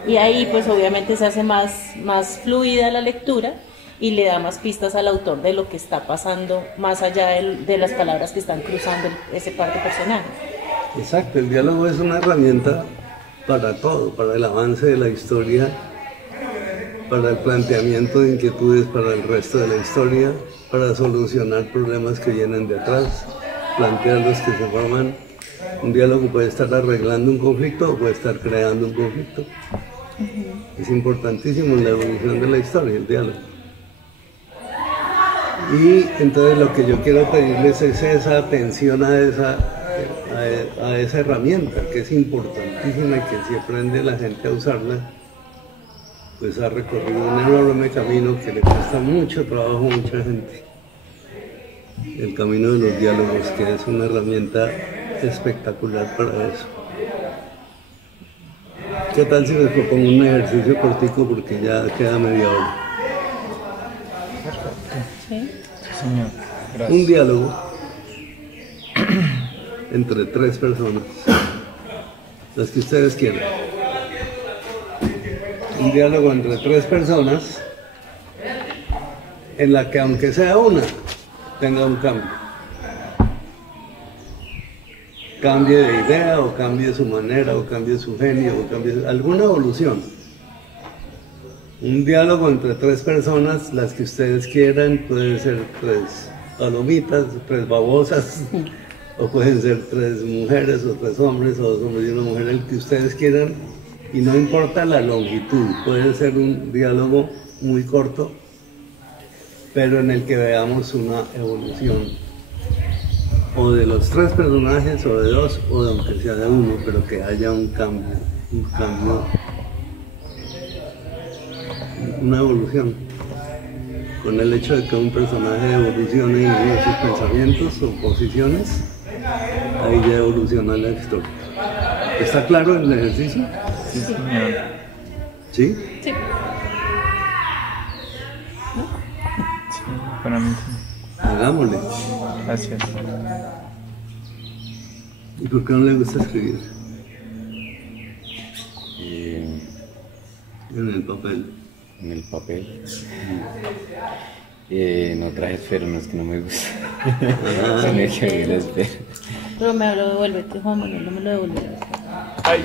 Y ahí pues obviamente se hace más fluida la lectura y le da más pistas al autor de lo que está pasando más allá de las palabras que están cruzando ese par de personajes. Exacto, el diálogo es una herramienta para todo, para el avance de la historia, para el planteamiento de inquietudes para el resto de la historia, para solucionar problemas que vienen de atrás, plantear los que se forman. Un diálogo puede estar arreglando un conflicto o puede estar creando un conflicto. Es importantísimo en la evolución de la historia, el diálogo. Y entonces lo que yo quiero pedirles es esa atención a esa herramienta, que es importantísima y que si aprende la gente a usarla, pues ha recorrido un enorme camino que le cuesta mucho trabajo a mucha gente. El camino de los diálogos, que es una herramienta espectacular para eso. ¿Qué tal si les propongo un ejercicio cortico porque ya queda media hora? ¿Sí? Sí, señor. Gracias. Un diálogo entre 3 personas, las que ustedes quieran. Un diálogo entre 3 personas en la que, aunque sea una, tenga un cambio. Cambie de idea, o cambie su manera, o cambie su genio, o cambie alguna evolución. Un diálogo entre tres personas, las que ustedes quieran, pueden ser tres palomitas, tres babosas, o pueden ser tres mujeres, o tres hombres, o dos hombres y una mujer, el que ustedes quieran, y no importa la longitud, puede ser un diálogo muy corto, pero en el que veamos una evolución, o de los tres personajes, o de dos, o de aunque sea de uno, pero que haya un cambio, una evolución. Con el hecho de que un personaje evolucione en sus pensamientos o posiciones, ahí ya evoluciona la historia. ¿Está claro el ejercicio? Sí, señor. ¿Sí? Sí. Sí, para mí sí. Hagámosle. Gracias. ¿Y por qué no le gusta escribir en el papel? En el papel. No traje esfero, no es que no me gusta. Tenía que abrir la esfera. Pero me lo devuélvete, Juan Manuel, no me lo devuelves. Ay.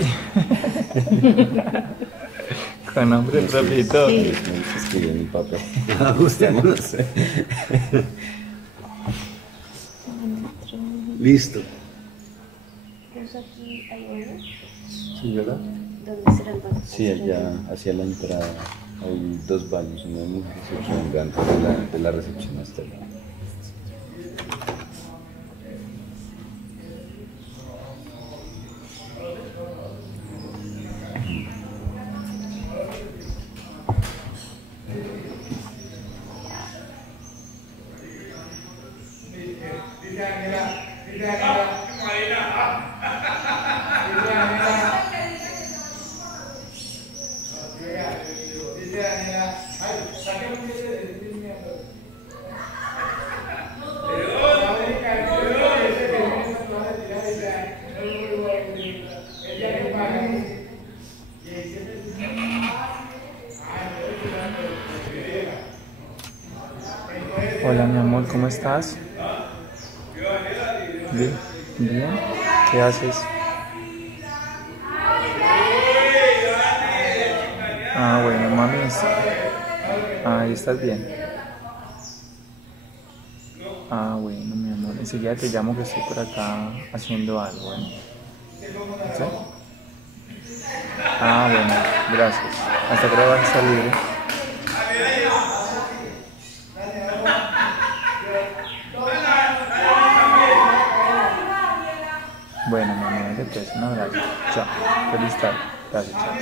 Con nombre propio y todo. Sí. Me gusta escribir en el papel. Ajustémonos. Listo. Pues aquí hay uno. Sí, ¿verdad? ¿Dónde será el baño? Sí, allá hacia la entrada hay dos baños, uno de mujeres y otro de hombre, antes de la recepción hasta allá. Hola, mi amor, ¿cómo estás? Bien, bien. ¿Qué haces? Ah, bueno, mami. Ahí estás bien. Ah, bueno, mi amor. Enseguida te llamo que estoy por acá haciendo algo, ¿bueno? ¿Sí? Ah, bueno, gracias. ¿Hasta que vas a salir? Bueno, mamá, pues un abrazo. Chao. Feliz tarde. Gracias, chao.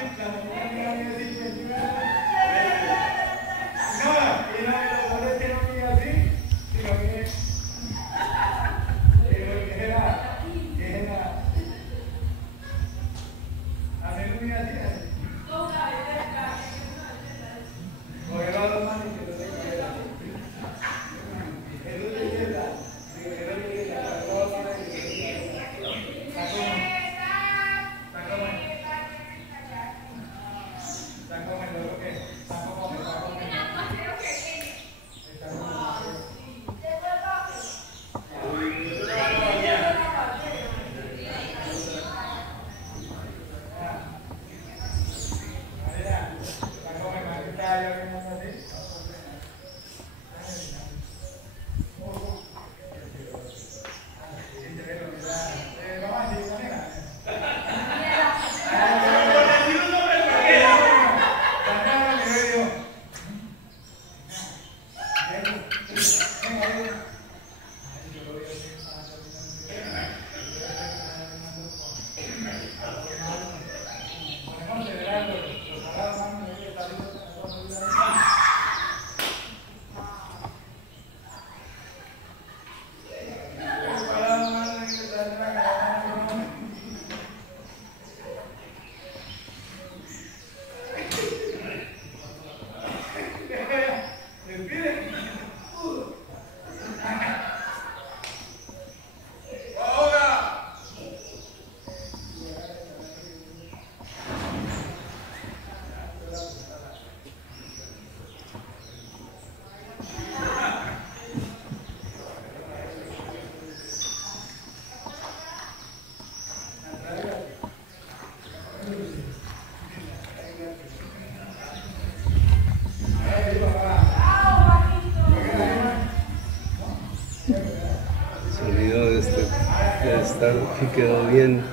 que quedó bien.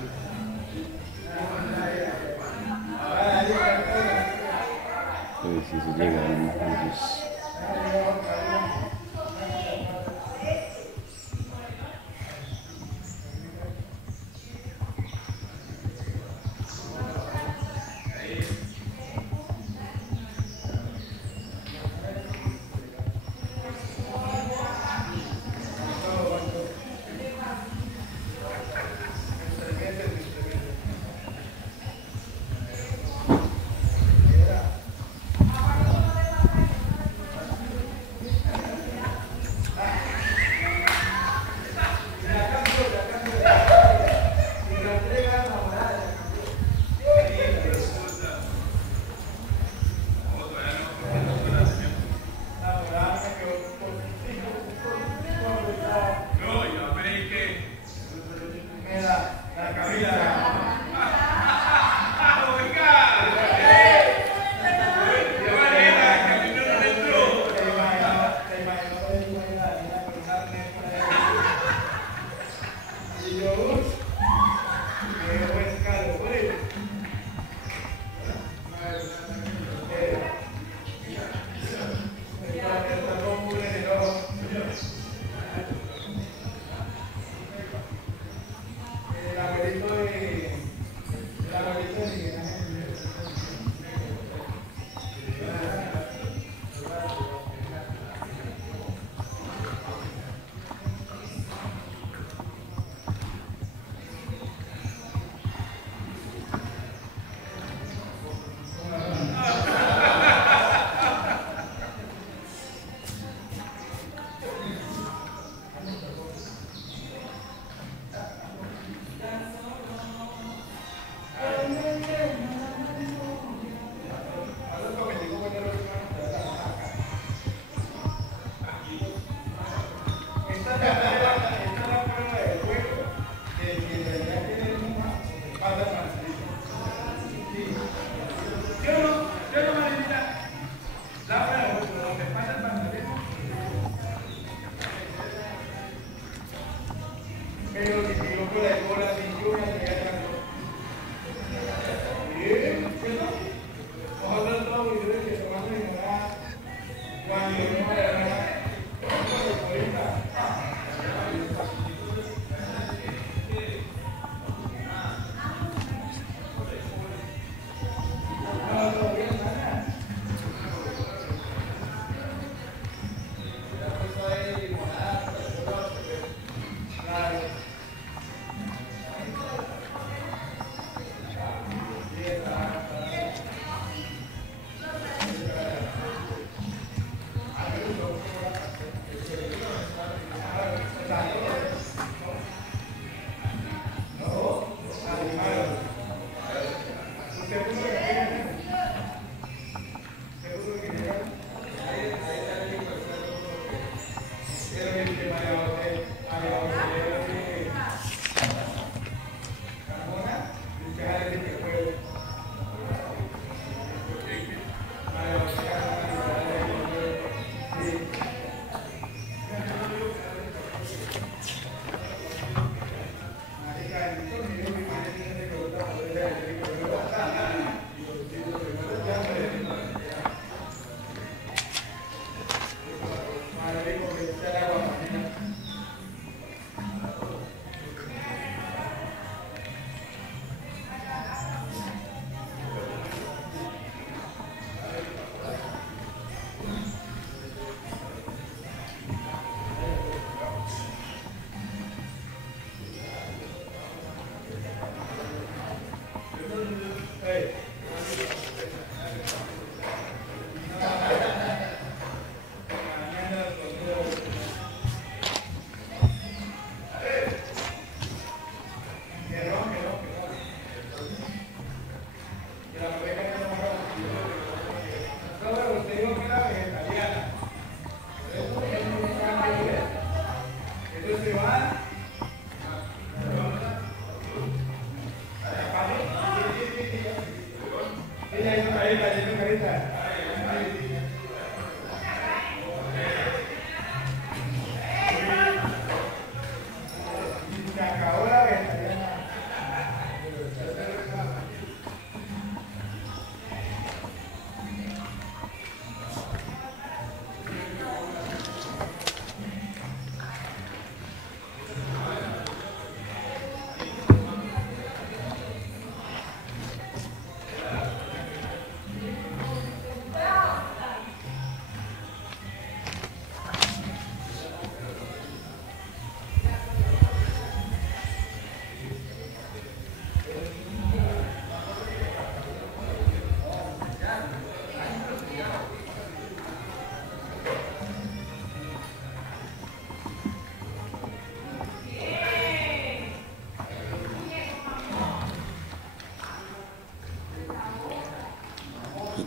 Pues si eso llegan ellos.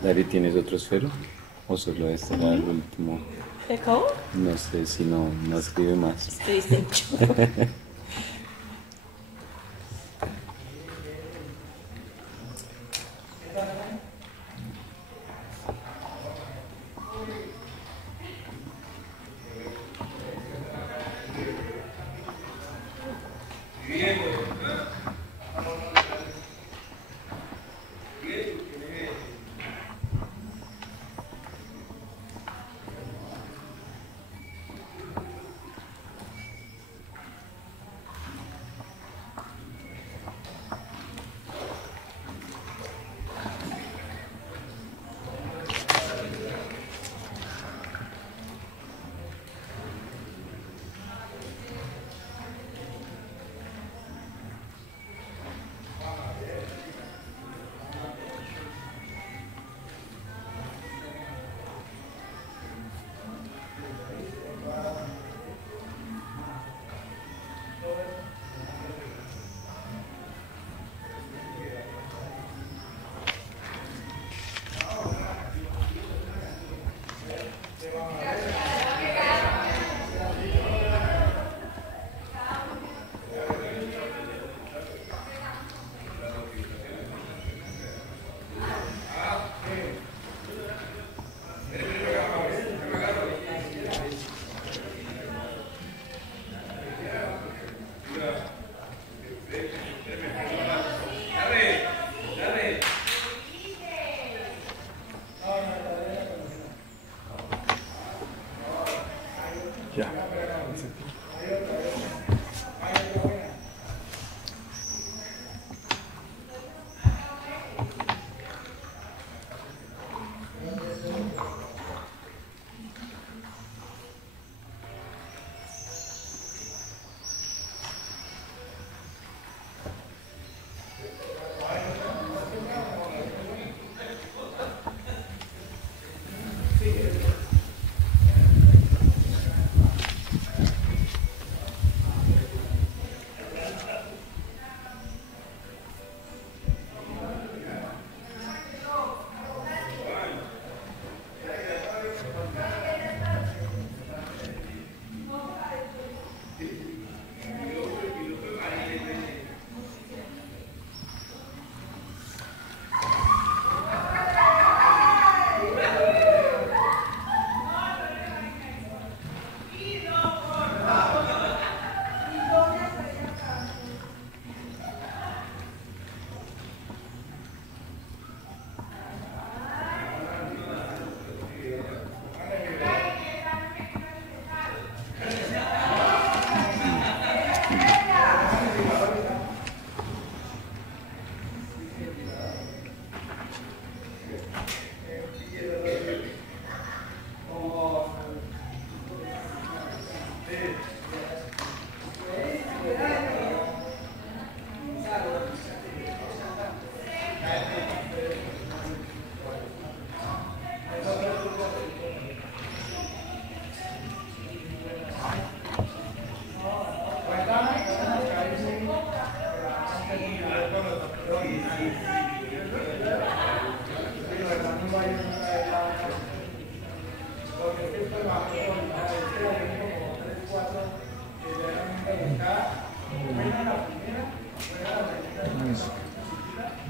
Dari, ¿tienes otro esfero? ¿O solo este era el último? ¿Te acabó? No sé si no escribe más. Escribiste mucho. Ya.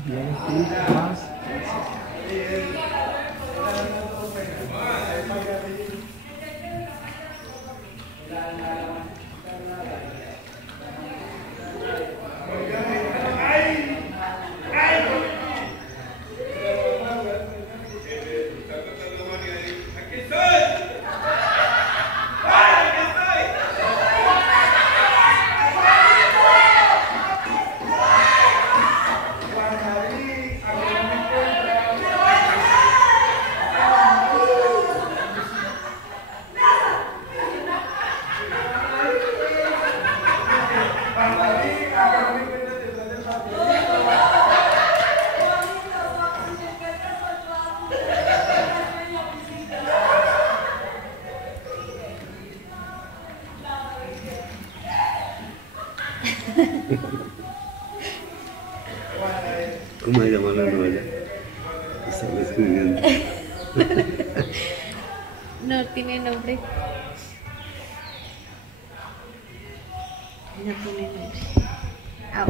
Bien, sí, más. ¿Cómo se llama la novela? estaba escribiendo. No tiene nombre. No tiene nombre. Ah,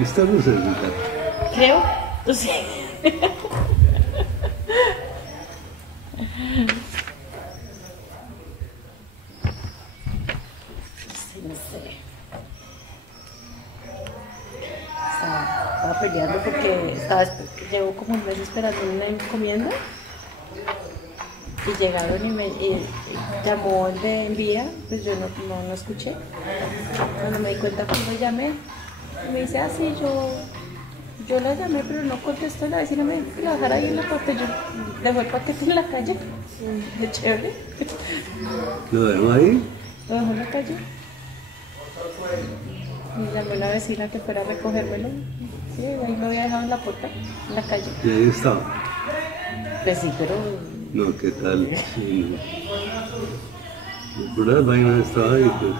Esta lucecita. Creo. Sí. Sí, no sé. Estaba peleando porque llevo como un mes esperando una encomienda y llegaron y llamó el de envía, pues yo no escuché. Cuando me di cuenta cuando llamé, y me dice, ah sí, yo la llamé pero no contestó, la vecina me dijo que la dejara ahí en la puerta, yo dejó el paquete en la calle, de chévere. ¿Lo dejo ahí? Lo dejó en la calle. Y llamé a la vecina que fuera a recogérmelo. Sí, ahí lo había dejado en la puerta, en la calle. Y ahí estaba. Pues sí, pero... No, ¿qué tal? Sí, no. Puras vainas estaba ahí, pues.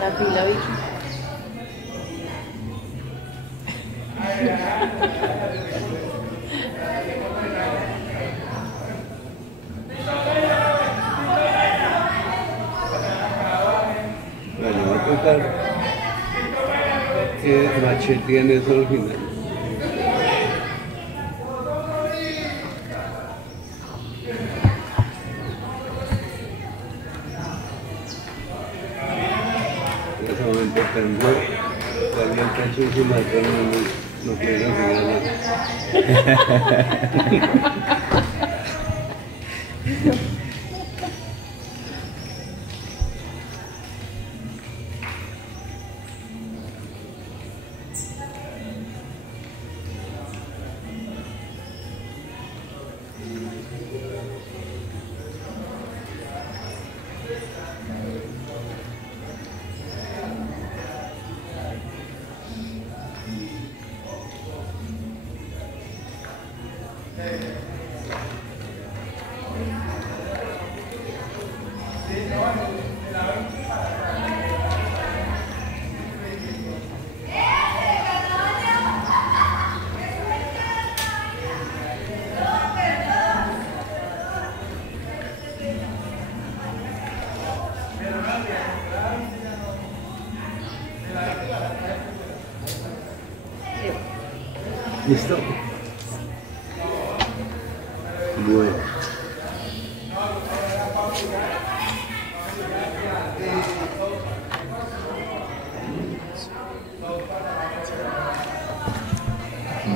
La pila, bicho. Bueno, voy a contar que Machete en eso original. En ese momento tembló, salía el pecho encima de todo el mundo, no pudieron seguir hablando. ¿Listo? Bueno.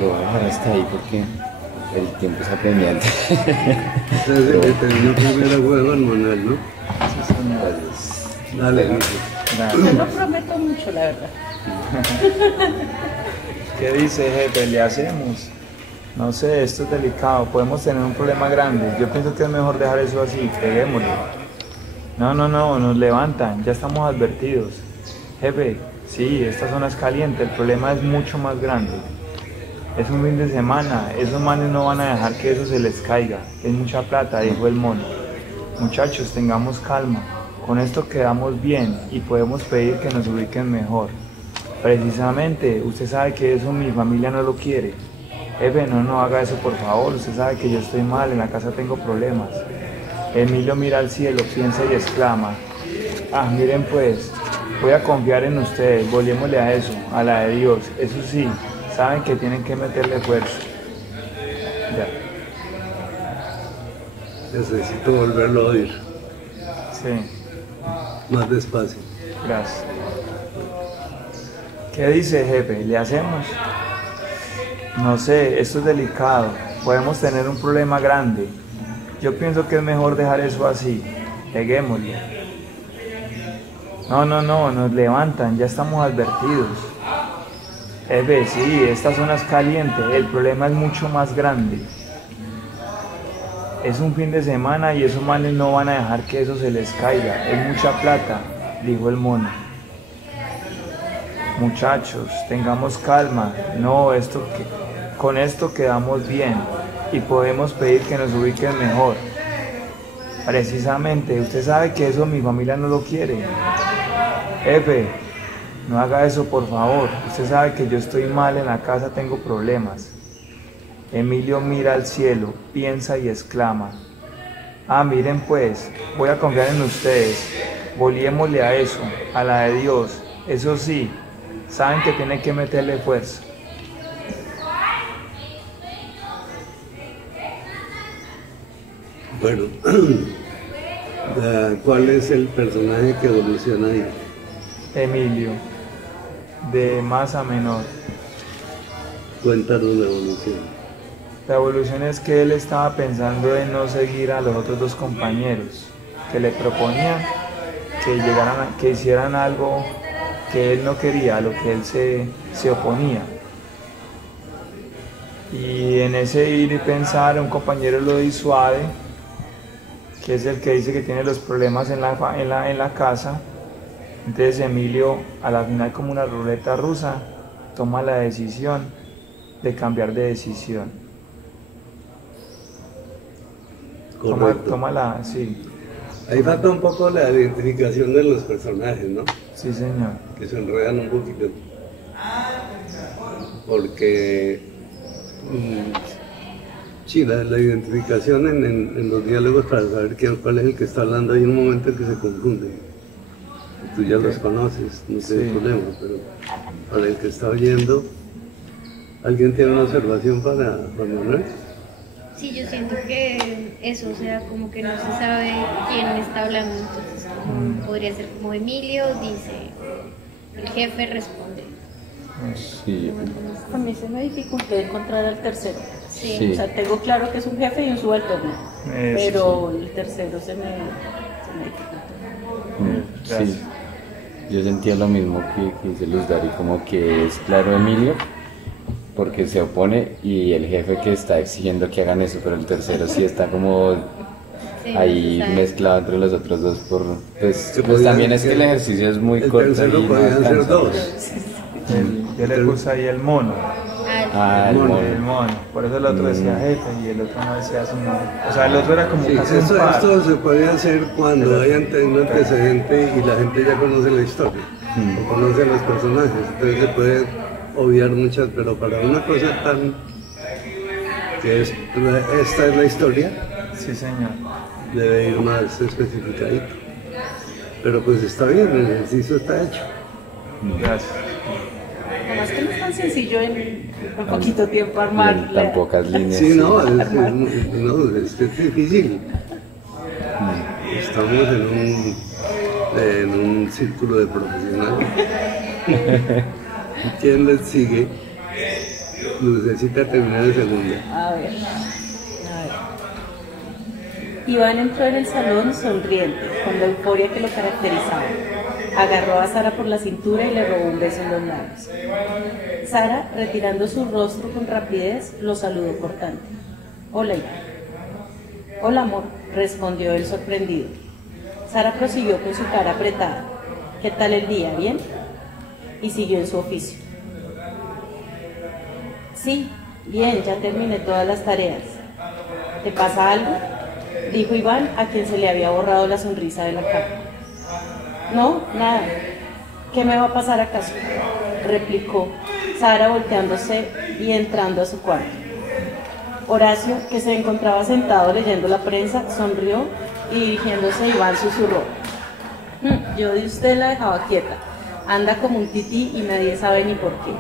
Lo voy a dejar hasta ahí porque el tiempo es apremiante. Entonces, el que terminó primero fue Juan Manuel, ¿no? Sí, son Dale, hijo. Yo no prometo mucho, la verdad. ¿Qué dice, jefe? ¿Le hacemos? No sé, esto es delicado, podemos tener un problema grande. Yo pienso que es mejor dejar eso así, peguémosle. No, nos levantan, ya estamos advertidos. Jefe, sí, esta zona es caliente, el problema es mucho más grande. Es un fin de semana, esos manes no van a dejar que eso se les caiga. Es mucha plata, dijo el mono. Muchachos, tengamos calma. Con esto quedamos bien y podemos pedir que nos ubiquen mejor. Precisamente, usted sabe que eso mi familia no lo quiere. Jefe, no haga eso por favor, usted sabe que yo estoy mal, en la casa tengo problemas. Emilio mira al cielo, piensa y exclama, ah, miren pues, Voy a confiar en ustedes, volvémosle a eso, a la de Dios. Eso sí, saben que tienen que meterle esfuerzo. Ya. Necesito volverlo a oír. Sí, Más despacio. gracias. ¿Qué dice, jefe? ¿Le hacemos? No sé, esto es delicado. Podemos tener un problema grande. Yo pienso que es mejor dejar eso así. Peguémosle. No, nos levantan, ya estamos advertidos. Jefe, sí, esta zona es caliente, el problema es mucho más grande. Es un fin de semana y esos manes no van a dejar que eso se les caiga. Es mucha plata, dijo el mono. Muchachos, tengamos calma. No, con esto quedamos bien y podemos pedir que nos ubiquen mejor. Precisamente, usted sabe que eso mi familia no lo quiere. Jefe, no haga eso por favor. Usted sabe que yo estoy mal en la casa, tengo problemas. Emilio mira al cielo, piensa y exclama. Ah, miren pues, voy a confiar en ustedes. Volvémosle a eso, a la de Dios. Eso sí, saben que tienen que meterle fuerza. Bueno, ¿cuál es el personaje que evoluciona ahí? Emilio, de más a menor. Cuéntanos la evolución. La evolución es que él estaba pensando en no seguir a los otros dos compañeros, que le proponían que hicieran algo que él no quería, a lo que él se oponía. Y en ese ir y pensar, un compañero lo disuade, que es el que dice que tiene los problemas en la casa. Entonces Emilio, a la final, como una ruleta rusa, toma la decisión de cambiar de decisión. Toma sí. Ahí falta un poco la identificación de los personajes, ¿no? Sí, señor. Que se enredan un poquito. Porque sí, la identificación en los diálogos para saber cuál es el que está hablando, hay un momento en que se confunden. Tú ya los conoces, no sé el problema, pero para el que está oyendo, ¿alguien tiene una observación para Manuel? Sí, yo siento que eso, o sea, como que no se sabe quién está hablando, entonces podría ser como Emilio, dice, el jefe responde. Sí. A mí se me dificultó encontrar al tercero. Sí. O sea, tengo claro que es un jefe y un subalterno, pero el tercero se me dificultó. Sí, yo sentía lo mismo que dice Luz Dari, como que es claro Emilio, porque se opone, y el jefe que está exigiendo que hagan eso, pero el tercero sí está como ahí mezclado entre los otros dos. Pues también es que el ejercicio es muy corto. El tercero y podían no ser dos. Yo le puse ahí el mono. El mono. El mono. Por eso el otro decía jefe y el otro no decía su nombre. O sea, el otro era como Sí, casi un par. esto se puede hacer cuando hay un antecedente y la gente ya conoce la historia, o conoce a los personajes, entonces se puede obviar muchas, pero para una cosa tan que esta es la historia, Sí, señor. debe ir más especificadito. Pero pues está bien, el ejercicio está hecho. Gracias. Además que no es tan sencillo en poquito tiempo armar. Tan pocas líneas. Sí, no, es que es difícil. Estamos en un círculo de profesionales. ¿Quién les sigue? Necesita terminar el segundo. A ver. Iván entró en el salón sonriente, con la euforia que lo caracterizaba. Agarró a Sara por la cintura y le robó un beso en los labios. Sara, retirando su rostro con rapidez, lo saludó cortante. Hola, Iván. Hola, amor, respondió él sorprendido. Sara prosiguió con su cara apretada. ¿Qué tal el día? ¿Bien? Y siguió en su oficio. Sí, bien, ya terminé todas las tareas. ¿Te pasa algo?, dijo Iván, a quien se le había borrado la sonrisa de la cara. No, nada. ¿Qué me va a pasar acaso?, replicó Sara, volteándose y entrando a su cuarto. Horacio, que se encontraba sentado leyendo la prensa, sonrió y dirigiéndose a Iván susurró. Yo de usted la dejaba quieta. Anda como un tití y nadie sabe ni por qué.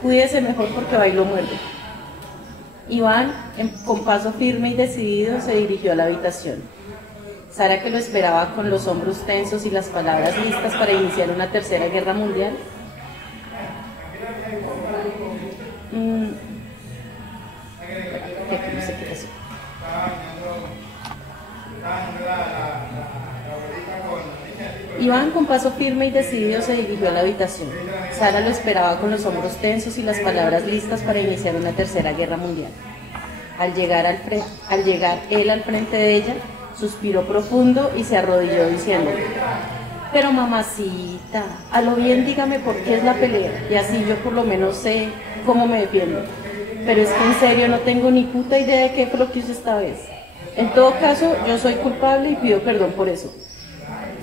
Cuídese mejor porque va y lo muerde. Iván, con paso firme y decidido, se dirigió a la habitación. Sara, que lo esperaba con los hombros tensos y las palabras listas para iniciar una tercera guerra mundial. Aquí no sé qué pasó. Iván, con paso firme y decidido, se dirigió a la habitación. Sara lo esperaba con los hombros tensos y las palabras listas para iniciar una tercera guerra mundial. Al llegar él al frente de ella, suspiró profundo y se arrodilló diciendo: pero mamacita, a lo bien dígame por qué es la pelea, y así yo por lo menos sé cómo me defiendo. Pero es que en serio no tengo ni puta idea de qué fue lo que hice esta vez. En todo caso, yo soy culpable y pido perdón por eso.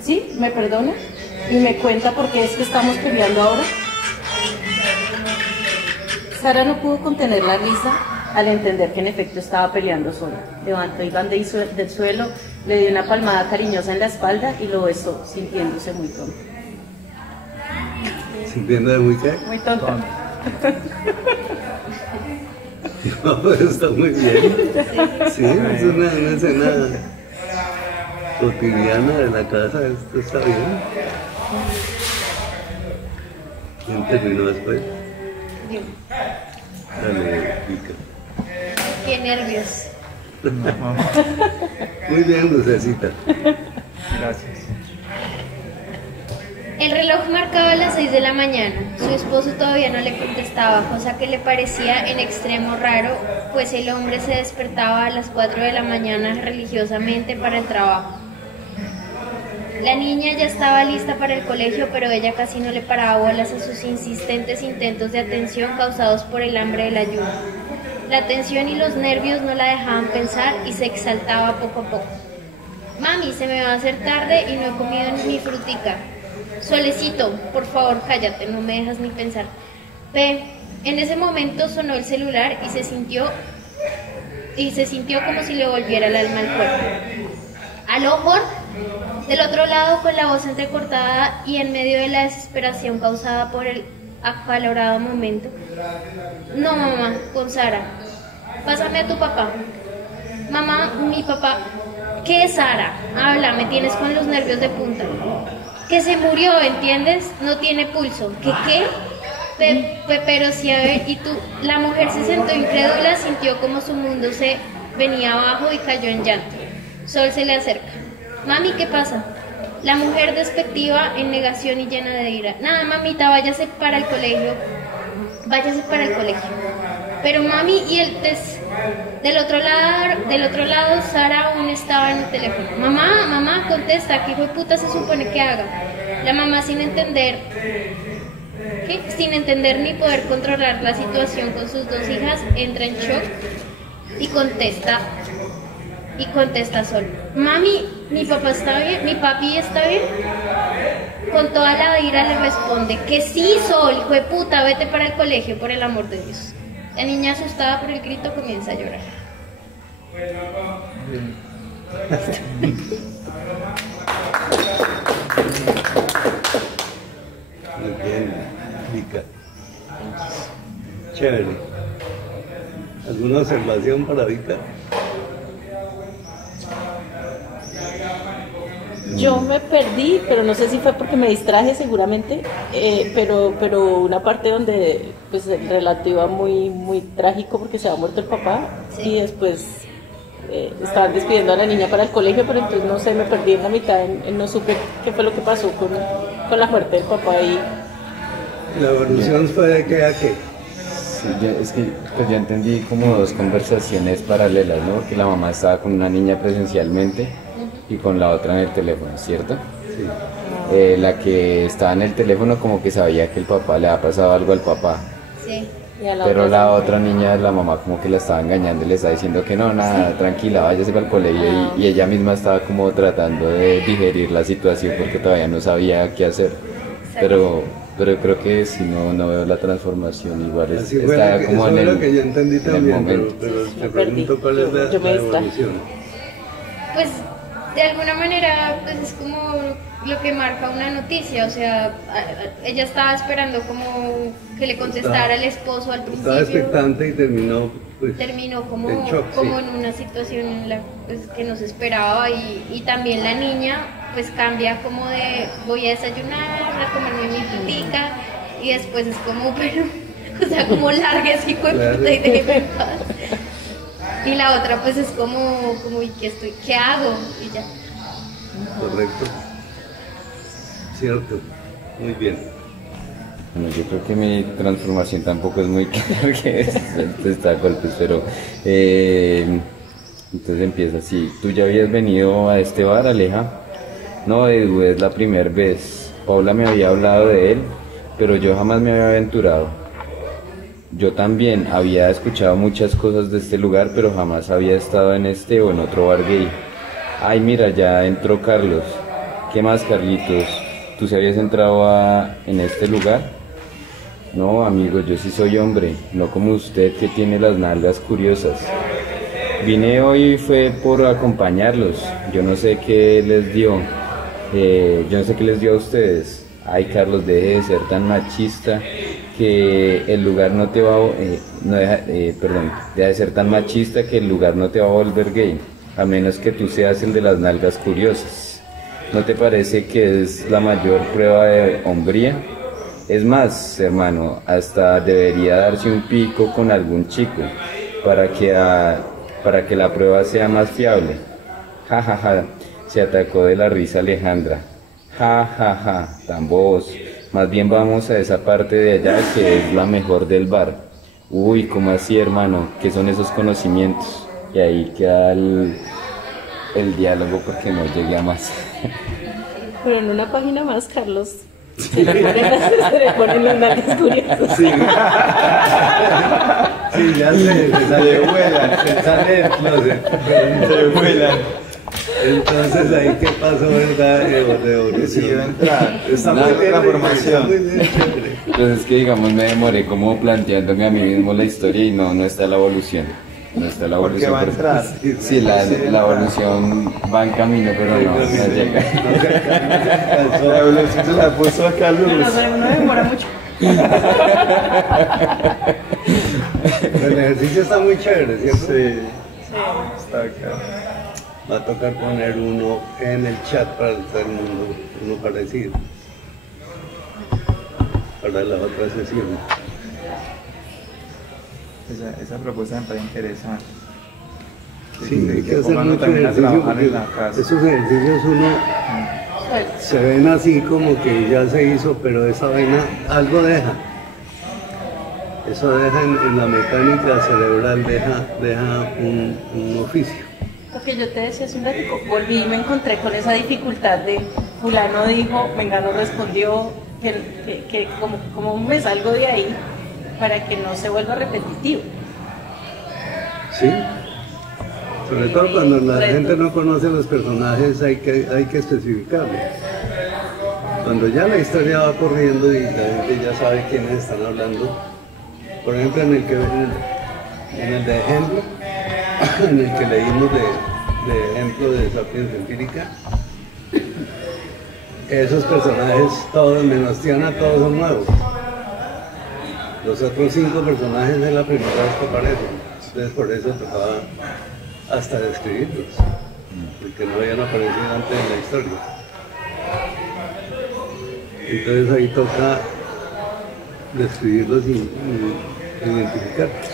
¿Sí? ¿Me perdona? ¿Y me cuenta por qué es que estamos peleando ahora? Sara no pudo contener la risa al entender que en efecto estaba peleando sola. Levantó a Iván del suelo, le dio una palmada cariñosa en la espalda y lo besó, sintiéndose muy tonta. ¿Sintiéndose muy qué? Muy tonta. No, pero está muy bien. Sí, es una escena cotidiana de la casa, esto está bien. ¿Quién terminó después? Yo. Dale, pica. Qué nervios. Muy bien, Lucecita. Gracias. El reloj marcaba las 6 de la mañana. Su esposo todavía no le contestaba, cosa que le parecía en extremo raro, pues el hombre se despertaba a las 4 de la mañana religiosamente para el trabajo. La niña ya estaba lista para el colegio, pero ella casi no le paraba bolas a sus insistentes intentos de atención causados por el hambre del ayuno. La tensión y los nervios no la dejaban pensar y se exaltaba poco a poco. Mami, se me va a hacer tarde y no he comido ni frutica. Solecito, por favor, cállate, no me dejas ni pensar. Ve, en ese momento sonó el celular y se sintió como si le volviera el alma al cuerpo. ¿Aló, Jorge? Del otro lado, con la voz entrecortada y en medio de la desesperación causada por el acalorado momento. No, mamá, con Sara. Pásame a tu papá. Mamá, mi papá. ¿Qué es Sara? Habla, me tienes con los nervios de punta. Que se murió, ¿entiendes? No tiene pulso. ¿Qué? Pero sí, a ver, y tú. La mujer se sentó incrédula, sintió como su mundo se venía abajo y cayó en llanto. Sol se le acerca. Mami, ¿qué pasa? La mujer despectiva, en negación y llena de ira. Nada, mamita, váyase para el colegio. Váyase para el colegio. Pero mami, y del otro lado, Sara aún estaba en el teléfono. Mamá, contesta, ¿qué hijo de puta se supone que haga? La mamá sin entender ni poder controlar la situación con sus dos hijas, entra en shock y contesta solo. Mami, mi papá está bien, mi papi está bien. Con toda la ira le responde que sí, Sol, hijo de puta, vete para el colegio, por el amor de Dios. La niña, asustada por el grito, comienza a llorar. Muy bien, Mica. Chévere. ¿Alguna observación para Vika? Yo me perdí, pero no sé si fue porque me distraje seguramente, pero una parte donde pues el relato iba muy trágico porque se había muerto el papá y después estaban despidiendo a la niña para el colegio, pero entonces no sé, me perdí en la mitad, no supe qué fue lo que pasó con la muerte del papá y... ¿La evolución fue de qué a qué? Sí, es que pues yo entendí como dos conversaciones paralelas, ¿no? Que la mamá estaba con una niña presencialmente y con la otra en el teléfono, ¿cierto? Sí. La que estaba en el teléfono como que sabía que el papá le había pasado algo al papá. Sí. Pero la otra niña, la mamá como que la estaba engañando y le estaba diciendo que no, nada, tranquila, váyase para el colegio y ella misma estaba como tratando de digerir la situación porque todavía no sabía qué hacer. Pero creo que si no veo la transformación igual está como en lo que yo entendí también, momento. pero te pregunto cuál es la evolución. Pues De alguna manera, pues es como lo que marca una noticia, o sea, ella estaba esperando como que le contestara el esposo al principio. Estaba expectante y terminó, pues, terminó como, en shock, como sí. en una situación en la, pues, que no se esperaba y también la niña pues cambia como de voy a desayunar, a comerme mi frutica y después es como, pero, o sea, como largues hijo de puta y déjeme en paz. Y la otra pues es como ¿y qué hago? Y ya. Correcto. Cierto. Muy bien. Bueno, yo creo que mi transformación tampoco es muy clara, que está a golpes, pero entonces empieza así. ¿Tú ya habías venido a este bar, Aleja? No, Edu, es la primera vez. Paula me había hablado de él, pero yo jamás me había aventurado. Yo también había escuchado muchas cosas de este lugar, pero jamás había estado en este o en otro bar gay. Ay, mira, ya entró Carlos. ¿Qué más, Carlitos? ¿Tú se habías entrado en este lugar? No, amigo, yo sí soy hombre, no como usted que tiene las nalgas curiosas. Vine hoy fue por acompañarlos. Yo no sé qué les dio. Yo no sé qué les dio a ustedes. Ay, Carlos, deje de ser tan machista, que el lugar no te va a... deja de ser tan machista que el lugar no te va a volver gay, a menos que tú seas el de las nalgas curiosas. ¿No te parece que es la mayor prueba de hombría? Es más, hermano, hasta debería darse un pico con algún chico para que la prueba sea más fiable. Ja, ja, ja, se atacó de la risa Alejandra. Ja, ja, ja, tan bobos. Más bien vamos a esa parte de allá que es la mejor del bar. Uy, ¿cómo así, hermano? ¿Qué son esos conocimientos? Y ahí queda el diálogo porque no llegué a más. Pero en una página más, Carlos, se le ponen las nalgas curiosas. Sí. Sí, ya se vuelan, se sale del closet. Se vuelan. Entonces ahí qué pasó, ¿verdad? De evolución. Decidió entrar. Está Una muy bien, transformación. está muy bien, chévere. Entonces es que digamos me demoré como planteándome a mí mismo la historia y no está la evolución. No está la ¿Por qué evolución. va a entrar? Sí, la evolución va en camino, pero no llega. La evolución se la puso a Carlos. No demora mucho. El ejercicio está muy chévere, ¿cierto? Sí. Está acá. Va a tocar poner uno en el chat para todo el mundo, uno parecido, para la otra sesión. Esa propuesta me parece interesante. Sí, hay que hacer cuando mucho termina de ejercicio trabajar porque en la casa. esos ejercicios uno se ven así como que ya se hizo, pero esa vaina algo deja. Eso deja en la mecánica cerebral, deja un oficio. Lo que yo te decía hace un ratito, volví y me encontré con esa dificultad de fulano dijo, Mengano respondió, que como me salgo de ahí para que no se vuelva repetitivo. Sí, sobre todo cuando la gente no conoce los personajes hay que especificarlo. Cuando ya la historia va corriendo y la gente ya sabe quiénes están hablando, por ejemplo en el de ejemplo, en el que leímos de ejemplo de Sapiens Empírica, esos personajes, todos menos Tiana, todos son nuevos. Los otros 5 personajes es la primera vez que aparecen, entonces por eso tocaba hasta describirlos, porque no habían aparecido antes en la historia. Entonces ahí toca describirlos y identificarlos.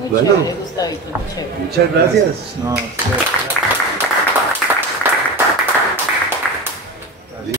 Muy Bueno. chévere, Gustavito, muy chévere. Muchas gracias. No, sí.